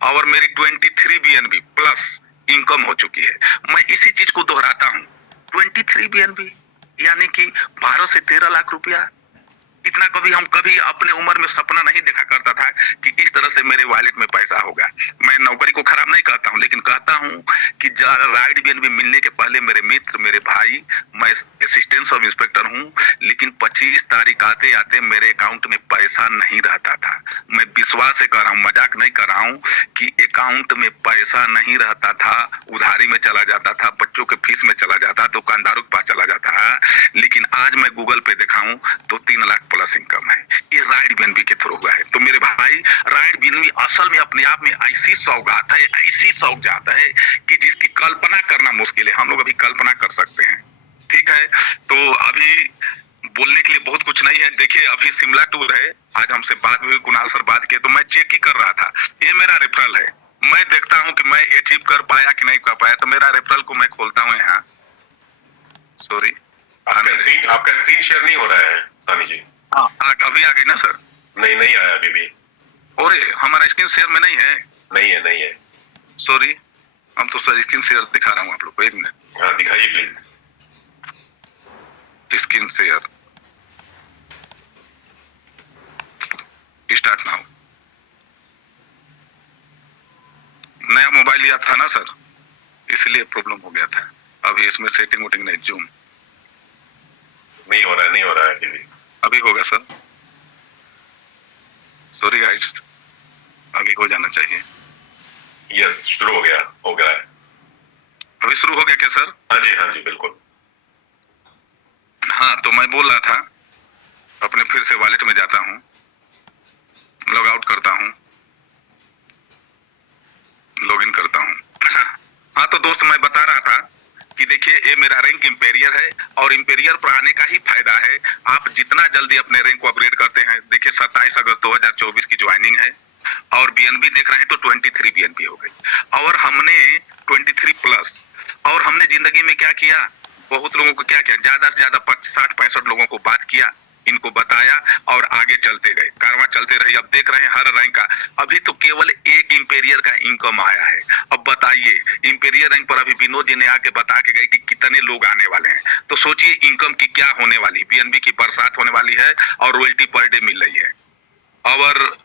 और मेरी 23 बीएनबी प्लस इनकम हो चुकी है। मैं इसी चीज को दोहराता हूं, 23 बीएनबी यानी कि 12 से 13 लाख रुपया। इतना हम कभी अपने उम्र में सपना नहीं देखा करता था कि इस तरह से मेरे वॉलेट में पैसा होगा। मैं नौकरी को खराब नहीं कहता हूं, लेकिन कहता हूं कि राइड बीएनबी मिलने के पहले मेरे मित्र, मेरे भाई, मैं असिस्टेंट सब इंस्पेक्टर हूं, लेकिन 25 तारीख आते आते मेरे अकाउंट में पैसा नहीं रहता था। मैं विश्वास से कह रहा हूं, मजाक नहीं कर रहा हूं, कि अकाउंट में पैसा नहीं रहता था, उधारी में चला जाता था, बच्चों के फीस में चला जाता, दुकानदारों के पास चला जाता है। लेकिन आज मैं गूगल पे दिखाऊं तो 3 लाख प्लस इनकम है। ये राइड बीएनबी के थ्रू हुआ है। तो मेरे भाई, राइड बीएनबी असल में अपने आप में ऐसी सौगात है, ऐसी सौगात है कि जिसकी कल्पना करना मुश्किल है। हम लोग अभी कल्पना कर सकते हैं, ठीक है। तो अभी बोलने के लिए बहुत कुछ नहीं है। देखिए अभी शिमला टूर है, आज हमसे बात हुई, कुणाल सर बात किए, तो मैं चेक ही कर रहा था। ये मेरा रेफरल है, मैं देखता हूं कि मैं अचीव कर पाया कि नहीं कर पाया। तो मेरा रेफरल को मैं खोलता हूं यहाँ। सॉरी, आपका स्क्रीन शेयर नहीं हो रहा है सानी जी। हाँ, अभी आ गई ना सर? नहीं आया अभी भी। अरे हमारा स्क्रीन शेयर में नहीं है। नहीं है। सॉरी, हम तो सर स्क्रीन शेयर दिखा रहा हूँ आप लोग को, 1 मिनट। हाँ दिखाइए please. Screen share start now. नया मोबाइल लिया था ना सर, इसलिए प्रॉब्लम हो गया था। अभी इसमें सेटिंग वोटिंग नहीं, जूम नहीं हो रहा है अभी। अभी होगा सर। सॉरी गाइस, अभी हो जाना चाहिए। यस, शुरू हो गया है। अभी शुरू हो गया क्या सर? हाँ जी बिल्कुल। हाँ, तो मैं बोल रहा था, अपने फिर से वॉलेट में जाता हूँ, लॉग आउट करता हूँ, लॉगिन करता हूँ। हाँ, तो दोस्त मैं बता रहा था कि देखिए ये मेरा रैंक इंपेरियर है, और इंपेरियर पर आने का ही फायदा है। आप जितना जल्दी अपने रैंक को अपग्रेड करते हैं, देखिए 27 अगस्त 2024 की ज्वाइनिंग है, और बीएनबी देख रहे हैं तो 23 बीएनबी हो गई, और हमने 23 प्लस। और हमने जिंदगी में क्या किया, बहुत लोगों को क्या किया, ज्यादा से ज्यादा 60-65 लोगों को बात किया, इनको बताया, और आगे चलते गए, कारवां चलते रही। अब देख रहे हैं हर रैंक का, अभी तो केवल एक इंपेरियर का इनकम आया है। अब बताइए, इंपेरियर रैंक पर अभी विनोद जी ने आके बता के गए कि कितने लोग आने वाले हैं। तो सोचिए इनकम की क्या होने वाली, बीएनबी की बरसात होने वाली है, और रॉयल्टी पर डे मिल रही है। और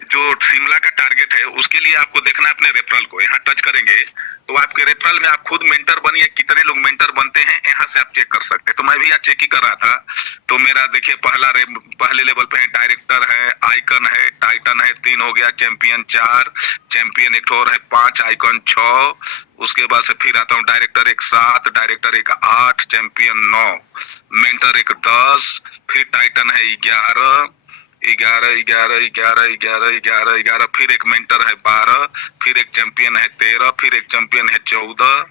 जो शिमला का टारगेट है उसके लिए आपको देखना है अपने रेफरल को। यहाँ टच करेंगे तो आपके रेफरल में आप खुद मेंटर बनिए, कितने लोग मेंटर बनते हैं यहाँ से आप चेक कर सकते हैं। तो मैं भी यहाँ चेक ही कर रहा था, तो मेरा देखिए पहले लेवल पे है डायरेक्टर है, आइकन है, टाइटन है, 3 हो गया, चैंपियन 4, चैंपियन एक और है 5, आइकन 6, उसके बाद से फिर आता हूँ डायरेक्टर एक 7, डायरेक्टर एक 8, चैंपियन 9, मेंटर एक 10, फिर टाइटन है 11, फिर एक मेंटर है 12, फिर एक चैंपियन है 13, फिर एक चैंपियन है 14,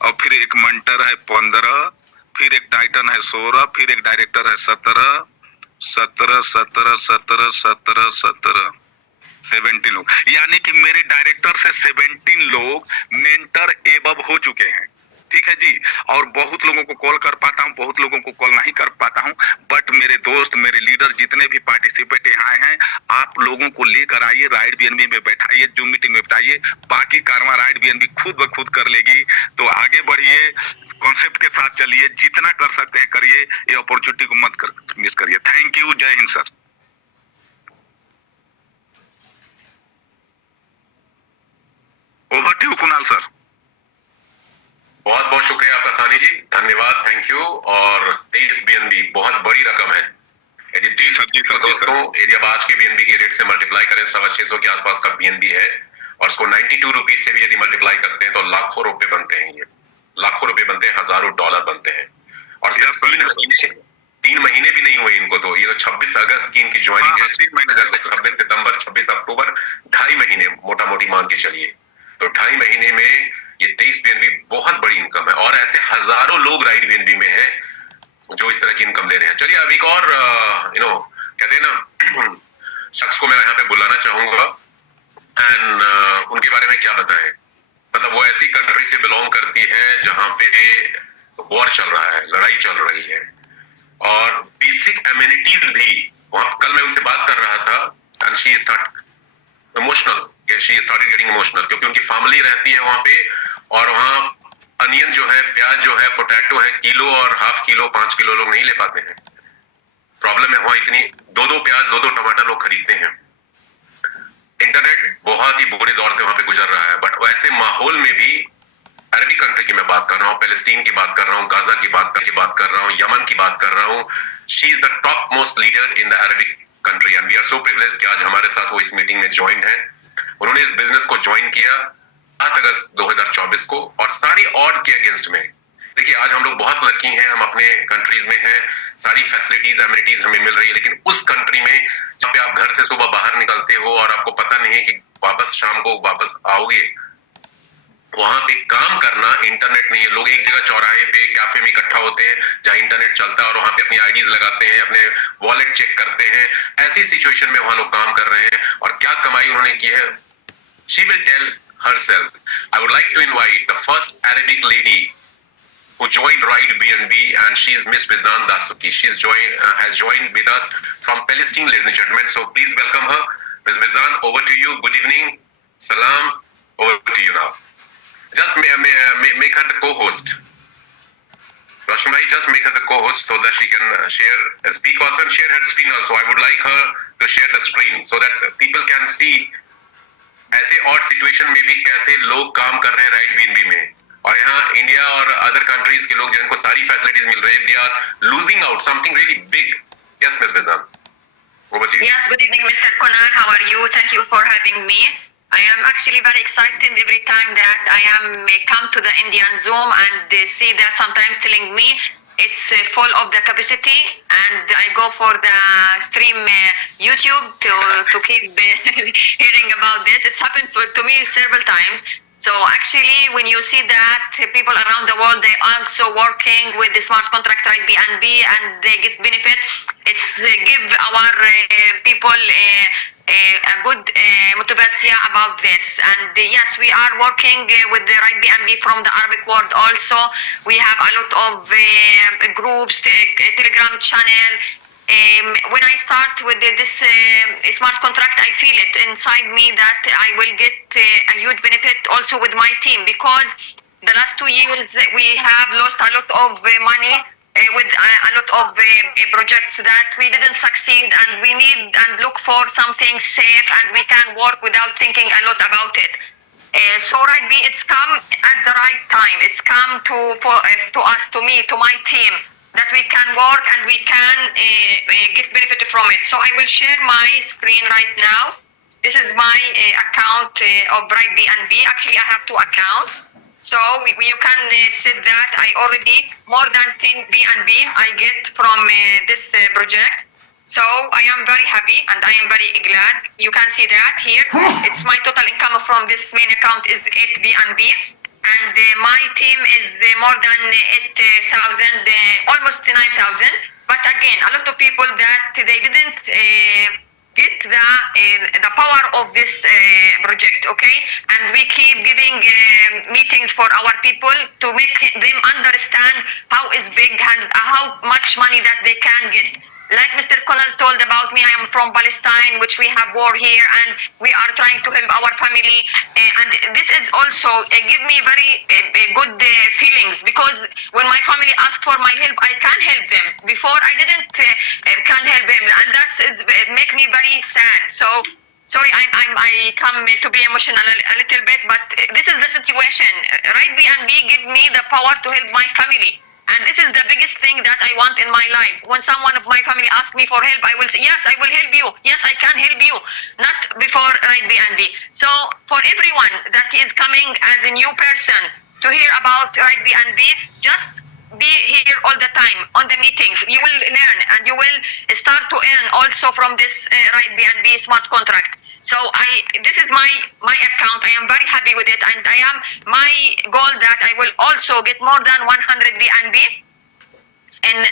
और फिर एक मेंटर है 15, फिर एक टाइटन है 16, फिर एक डायरेक्टर है 17, 17, 17, 17, 17, 17, 17 लोग, यानी कि मेरे डायरेक्टर से 17 लोग मेंटर एबव हो चुके हैं। ठीक है जी। और बहुत लोगों को कॉल कर पाता हूँ, बहुत लोगों को कॉल नहीं कर पाता हूँ, बट मेरे दोस्त, मेरे लीडर जितने भी पार्टिसिपेट यहाँ हैं, आप लोगों को लेकर आइए, राइड बीएनबी में बैठाइए, जूम मीटिंग में बैठाइए, बाकी कारवा राइड बीएनबी खुद ब खुद कर लेगी। तो आगे बढ़िए, कॉन्सेप्ट के साथ चलिए, जितना कर सकते हैं करिए, ये अपॉर्चुनिटी को मत मिस करिए। थैंक यू, जय हिंद sir. Over to Kunal sir. बहुत बहुत शुक्रिया आपका सानी जी, धन्यवाद, थैंक यू। और 23 बीएनबी बहुत बड़ी रकम है। यदि 30 दोस्तों, यदि आप आज के बीएनबी के रेट से मल्टीप्लाई करें, 650 के आसपास का बीएनबी है, और उसको 92 रुपीज से भी यदि मल्टीप्लाई करते हैं तो लाखों रुपए बनते हैं। ये लाखों रुपए बनते हैं, हजारों डॉलर बनते हैं। और सिर्फ 3 महीने भी नहीं हुए इनको, तो ये तो 26 अगस्त की इनकी ज्वाइनिंग है, 26 सितंबर, 26 अक्टूबर, 2.5 महीने मोटा मोटी मान के चलिए। तो 2.5 महीने में ये 23 बीएनबी बहुत बड़ी इनकम है, और ऐसे हजारों लोग राइड बीएनबी में हैं जो इस तरह की इनकम ले रहे हैं। चलिए अब एक और कहते हैं ना शख्स को मैं यहाँ पे बुलाना चाहूंगा, एंड उनके बारे में क्या बताएं। मतलब वो ऐसी कंट्री से बिलोंग करती है जहां पे वॉर चल रहा है, लड़ाई चल रही है, और बेसिक एमिनिटीज भी वहां, कल मैं उनसे बात कर रहा था, and she start emotional, she started getting emotional, क्योंकि उनकी फैमिली रहती है वहां पे, और वहां अनियन जो है, प्याज जो है, पोटैटो है, किलो और हाफ किलो, 5 किलो लोग नहीं ले पाते हैं। प्रॉब्लम है वहां, इतनी 2-2 प्याज, 2-2 टमाटर लोग खरीदते हैं। इंटरनेट बहुत ही बुरे दौर से वहां पे गुजर रहा है, बट वैसे माहौल में भी अरबी कंट्री की मैं बात कर रहा हूँ, पैलेस्टीन की बात कर रहा हूँ, गाजा की बात कर रहा हूँ, यमन की बात कर रहा हूँ। She is the top most leader in the Arabic country, and we are so privileged कि आज हमारे साथ वो इस मीटिंग में ज्वाइन है। उन्होंने इस बिजनेस को ज्वाइन किया 7 अगस्त 2024 को, और सारी ऑड के अगेंस्ट में। देखिए आज हम लोग बहुत लकी हैं, हम अपने कंट्रीज में हैं, सारी फैसिलिटीज, एमिनिटीज हमें मिल रही है, लेकिन उस कंट्री में जब पे आप घर से सुबह बाहर निकलते हो और आपको पता नहीं है कि वापस शाम को वापस आओगे, वहां पे काम करना, इंटरनेट नहीं है। लोग एक जगह चौराहे पे, कैफे में इकट्ठा होते हैं जहां इंटरनेट चलता है, और वहां पे अपनी आईडीज लगाते हैं, अपने वॉलेट चेक करते हैं। ऐसी सिचुएशन में वहां लोग काम कर रहे हैं, और क्या कमाई उन्होंने की है, she will tell herself. I would like to invite the first Arabic lady who joined Ride BNB, and she is Miss Vizdan Dasuki. She's has joined with us from Palestine, ladies and gentlemen. So please welcome her. Miss Vizdan, over to you. Good evening. Salam. Over to you now. Just make her the co-host. Rashmi, just make her the co-host so that she can speak also, and share her screen also. I would like her to share the screen so that people can see ऐसे और situation में भी कैसे लोग काम कर रहे हैं राइड बीएनबी में, और यहाँ इंडिया और अदर कंट्रीज के लोग जिनको सारी फैसिलिटीज मिल रही है, they are losing out something really big. Yes miss Wisdom, over to you. Yes, good evening, Mr. Kunal. How are you? Thank you for having me. I am actually very excited every time that I am come to the Indian Zoom, and they see that sometimes telling me it's full of the capacity, and I go for the stream YouTube to keep hearing about this. It's happened to me several times. So actually, when you see that people around the world, they also working with the smart contract Ride BNB, and they get benefit, it's give our people a good motivation about this. And yes, we are working with the Ride BNB from the Arabic world also. We have a lot of groups, Telegram channel. When I start with this smart contract, I feel it inside me that I will get a huge benefit also with my team, because the last 2 years we have lost a lot of money with a lot of projects that we didn't succeed, and we need and look for something safe, and we can work without thinking a lot about it. So Ride B, it's come at the right time. It's come to us, to me, to my team, that we can work and we can get benefit from it. So I will share my screen right now. This is my account of Ride BNB. Actually, I have 2 accounts. So you can see that I already more than 10 BNB I get from this project. So I am very happy and I am very glad. You can see that here. It's my total income from this main account is 8 BNB. and my team is more than 8,000, almost 9,000. But again, a lot of people that they didn't get the power of this project, okay? And we keep giving meetings for our people to make them understand how is big and how much money that they can get. Like Mr. Connell told about me, I am from Palestine, which we have war here, and we are trying to help our family. And this is also give me very good feelings, because when my family ask for my help, I can help them. Before I didn't can help them, and that is make me very sad. So sorry, I come to be emotional a little bit, but this is the situation. Right, BNB give me the power to help my family. And this is the biggest thing that I want in my life. When someone of my family asks me for help, I will say, yes, I will help you. Yes, I can help you. Not before Right BNB. So for everyone that is coming as a new person to hear about Right BNB, just be here all the time on the meetings. You will learn and you will start to earn also from this Right BNB smart contract. So this is my account. I am very happy with it, and I am my goal that I will also get more than 100 BNB. And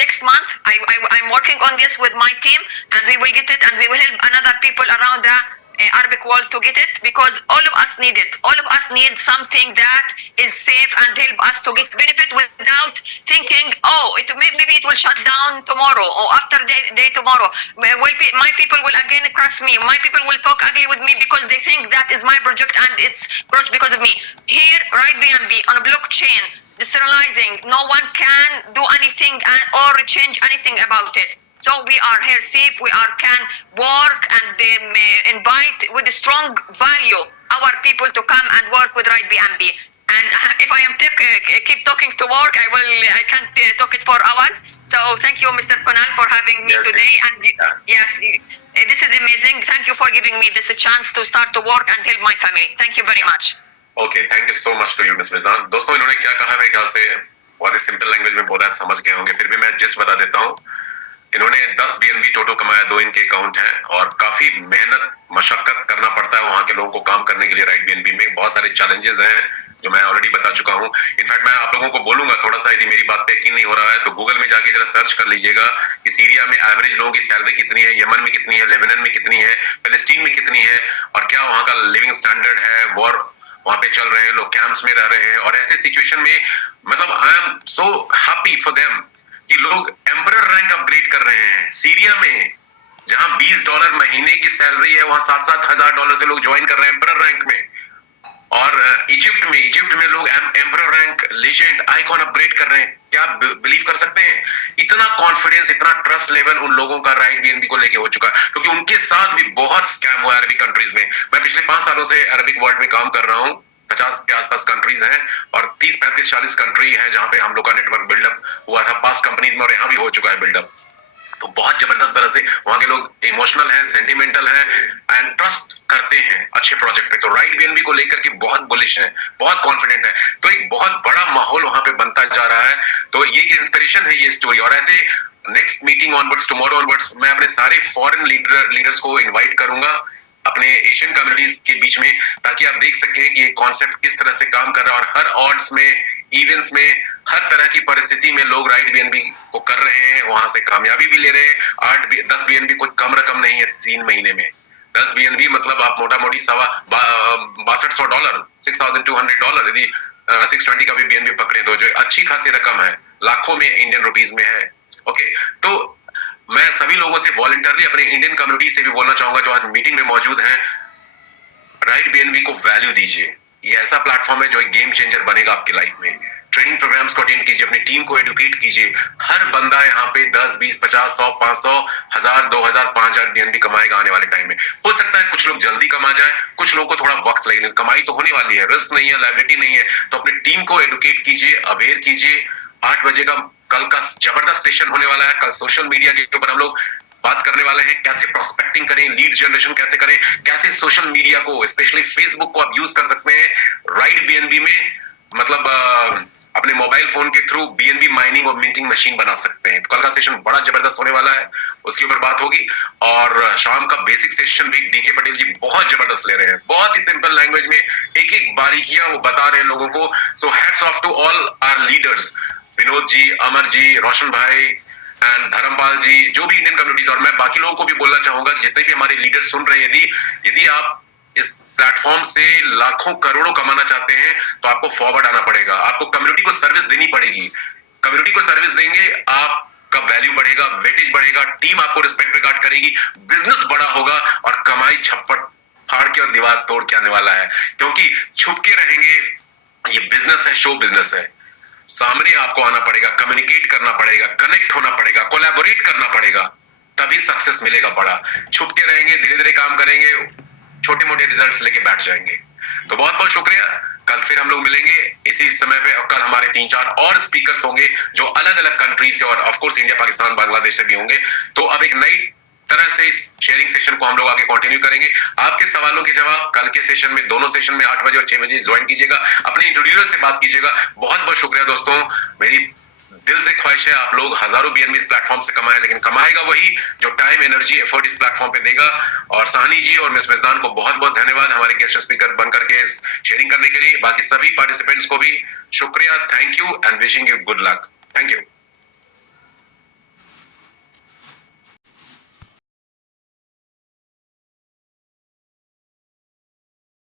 next month, I'm working on this with my team, and we will get it, and we will help another people around the Arabic world to get it, because all of us need it. All of us need something that is safe and help us to get benefit without thinking, oh, maybe it will shut down tomorrow or after day tomorrow. My people will again cross me. My people will talk ugly with me because they think that is my project and it's crossed because of me. Here, Right BNB on a blockchain, decentralizing, no one can do anything or change anything about it. So we are here safe, we can work and invite with a strong value our people to come and work with Right BNB. And if I am keep talking to work, I can't talk it for hours. So thank you, Mr. Kunal, for having me today. And yes, this is amazing. Thank you for giving me this chance to start to work and help my family. Thank you very much. Okay, thank you so much to you, Ms. Mizan. दोस्तों इन्होंने क्या कहा मेरे ख्याल से बहुत ही simple language में बोला, समझ गए होंगे, फिर भी मैं जिस बता देता हूँ। इन्होंने 10 BNB टोटल कमाया, 2 इनके अकाउंट हैं, और काफी मेहनत मशक्कत करना पड़ता है वहां के लोगों को काम करने के लिए। राइट BNB में बहुत सारे चैलेंजेस हैं जो मैं ऑलरेडी बता चुका हूं। इनफैक्ट मैं आप लोगों को बोलूंगा, थोड़ा सा यदि मेरी बात पे यकीन नहीं हो रहा है तो गूगल में जाके जरा सर्च कर लीजिएगा कि सीरिया में एवरेज लोगों की सैलरी कितनी है, यमन में कितनी है, लेबनान में कितनी है, फिलिस्तीन में कितनी है, और क्या वहां का लिविंग स्टैंडर्ड है। वॉर वहां पे चल रहे हैं, लोग कैंप्स में रह रहे हैं, और ऐसे सिचुएशन में मतलब I am so happy for them कि लोग एम्परर रैंक अपग्रेड कर रहे हैं। सीरिया में जहां $20 महीने की सैलरी है, वहां $7,000 से लोग ज्वाइन कर रहे हैं एम्परर रैंक में। और इजिप्ट में लोग emperor rank, legend, icon upgrade कर रहे हैं। क्या आप बिलीव कर सकते हैं? इतना कॉन्फिडेंस, इतना ट्रस्ट लेवल उन लोगों का राइट BNB को लेके हो चुका है, क्योंकि उनके साथ भी बहुत स्कैम हुआ है अरबिक कंट्रीज में। मैं पिछले 5 सालों से अरबिक वर्ल्ड में काम कर रहा हूँ। 50 के आसपास कंट्रीज हैं और 30, 35, 40 कंट्री हैं जहां पे हम लोग का नेटवर्क बिल्डअप हुआ था पास कंपनीज में, और यहाँ भी हो चुका है बिल्डअप। तो बहुत जबरदस्त तरह से वहां के लोग इमोशनल हैं, सेंटिमेंटल हैं एंड ट्रस्ट करते हैं अच्छे प्रोजेक्ट पे। तो राइट BNB को लेकर के बहुत बुलिश हैं, बहुत कॉन्फिडेंट है। तो एक बहुत बड़ा माहौल वहां पे बनता जा रहा है। तो ये इंस्पिरेशन है ये स्टोरी। और ऐसे next meeting onwards, tomorrow onwards, मैं अपने सारे फॉरेन लीडर्स को इन्वाइट करूंगा अपने एशियन कम्युनिटीज के बीच में, ताकि आप देख सकें कि ये कॉन्सेप्ट किस तरह से काम कर रहा है। और हर ऑड्स में, इवेंट्स में, हर तरह की परिस्थिति में लोग राइट BNB को कर रहे हैं, वहां से कामयाबी भी ले रहे हैं। 10 BNB कोई कम रकम नहीं है 3 महीने में। 10 BNB मतलब आप मोटा मोटी $6200, $6,200 यदि 620 का भी BNB पकड़े तो जो अच्छी खासी रकम है, लाखों में इंडियन रुपीज में है। ओके, तो मैं सभी लोगों से वॉलंटरली अपने इंडियन कम्युनिटी से भी बोलना चाहूंगा जो आज मीटिंग में मौजूद हैं, राइट BNB को वैल्यू दीजिए। ये ऐसा प्लेटफॉर्म है जो एक गेम चेंजर बनेगा आपकी लाइफ में। ट्रेनिंग प्रोग्राम्स को अटेंड कीजिए, अपनी टीम को एडुकेट कीजिए। हर बंदा यहाँ पे 10, 20, 50, 100, 500, 1000, 2000, 5000 BNB कमाएगा आने वाले टाइम में। हो सकता है कुछ लोग जल्दी कमा जाए, कुछ लोगों को थोड़ा वक्त लगेगा। कमाई तो होने वाली है, रिस्क नहीं है, लायबिलिटी नहीं है। तो अपनी टीम को एडुकेट कीजिए, अवेयर कीजिए। 8 बजे का कल का जबरदस्त सेशन होने वाला है। कल सोशल मीडिया के ऊपर हम लोग बात करने वाले हैं, कैसे प्रोस्पेक्टिंग करें, लीड जनरेशन कैसे करें, कैसे सोशल मीडिया को, स्पेशली फेसबुक को आप यूज कर सकते हैं राइट BNB में। मतलब अपने मोबाइल फोन के थ्रू बीएनबी माइनिंग और मिंटिंग मशीन बना सकते हैं। तो कल का सेशन बड़ा जबरदस्त होने वाला है, उसके ऊपर बात होगी। और शाम का बेसिक सेशन भी डीके पटेल जी बहुत जबरदस्त ले रहे हैं, बहुत ही सिंपल लैंग्वेज में एक एक बारीकियां वो बता रहे हैं लोगों को। So hats off to all our leaders, Vinod ji, Amar ji, Roshan भाई एंड धर्मपाल जी, जो भी इंडियन कम्युनिटीज, और मैं बाकी लोगों को भी बोलना चाहूंगा जितने भी हमारे लीडर सुन रहे हैं, यदि आप इस प्लेटफॉर्म से लाखों करोड़ों कमाना चाहते हैं तो आपको फॉरवर्ड आना पड़ेगा, आपको कम्युनिटी को सर्विस देनी पड़ेगी। कम्युनिटी को सर्विस देंगे, आपका वैल्यू बढ़ेगा, वेटेज बढ़ेगा, टीम आपको रिस्पेक्ट रिगार्ड करेगी, बिजनेस बड़ा होगा और कमाई छप्पड़ फाड़ के और दीवार तोड़ के आने वाला है। क्योंकि छुप के रहेंगे, ये बिजनेस है, शो बिजनेस है। सामने आपको आना पड़ेगा, कम्युनिकेट करना पड़ेगा, कनेक्ट होना पड़ेगा, कोलैबोरेट करना पड़ेगा, तभी सक्सेस मिलेगा बड़ा। छुप के रहेंगे, धीरे धीरे काम करेंगे, छोटे मोटे रिजल्ट्स लेके बैठ जाएंगे। तो बहुत बहुत शुक्रिया। कल फिर हम लोग मिलेंगे इसी समय पे, और कल हमारे 3-4 और स्पीकर्स होंगे जो अलग अलग कंट्री से और of course India, Pakistan, Bangladesh से भी होंगे। तो अब एक नई तरह से इस शेयरिंग सेशन को हम लोग आगे कंटिन्यू करेंगे। आपके सवालों के जवाब कल के सेशन में, दोनों सेशन में 8 बजे और 6 बजे ज्वाइन कीजिएगा, अपने इंट्रोड्यूसर से बात कीजिएगा। बहुत बहुत शुक्रिया दोस्तों। मेरी दिल से ख्वाहिश है आप लोग हजारों बीएनबी इस प्लेटफॉर्म से कमाएं, लेकिन कमाएगा वही जो टाइम, एनर्जी, एफर्ट इस प्लेटफॉर्म पे देगा। और साहनी जी और मिस मिजदान को बहुत बहुत धन्यवाद हमारे गेस्ट स्पीकर बन करके शेयरिंग करने के लिए। बाकी सभी पार्टिसिपेंट्स को भी शुक्रिया, thank you and wishing you good luck. Thank you.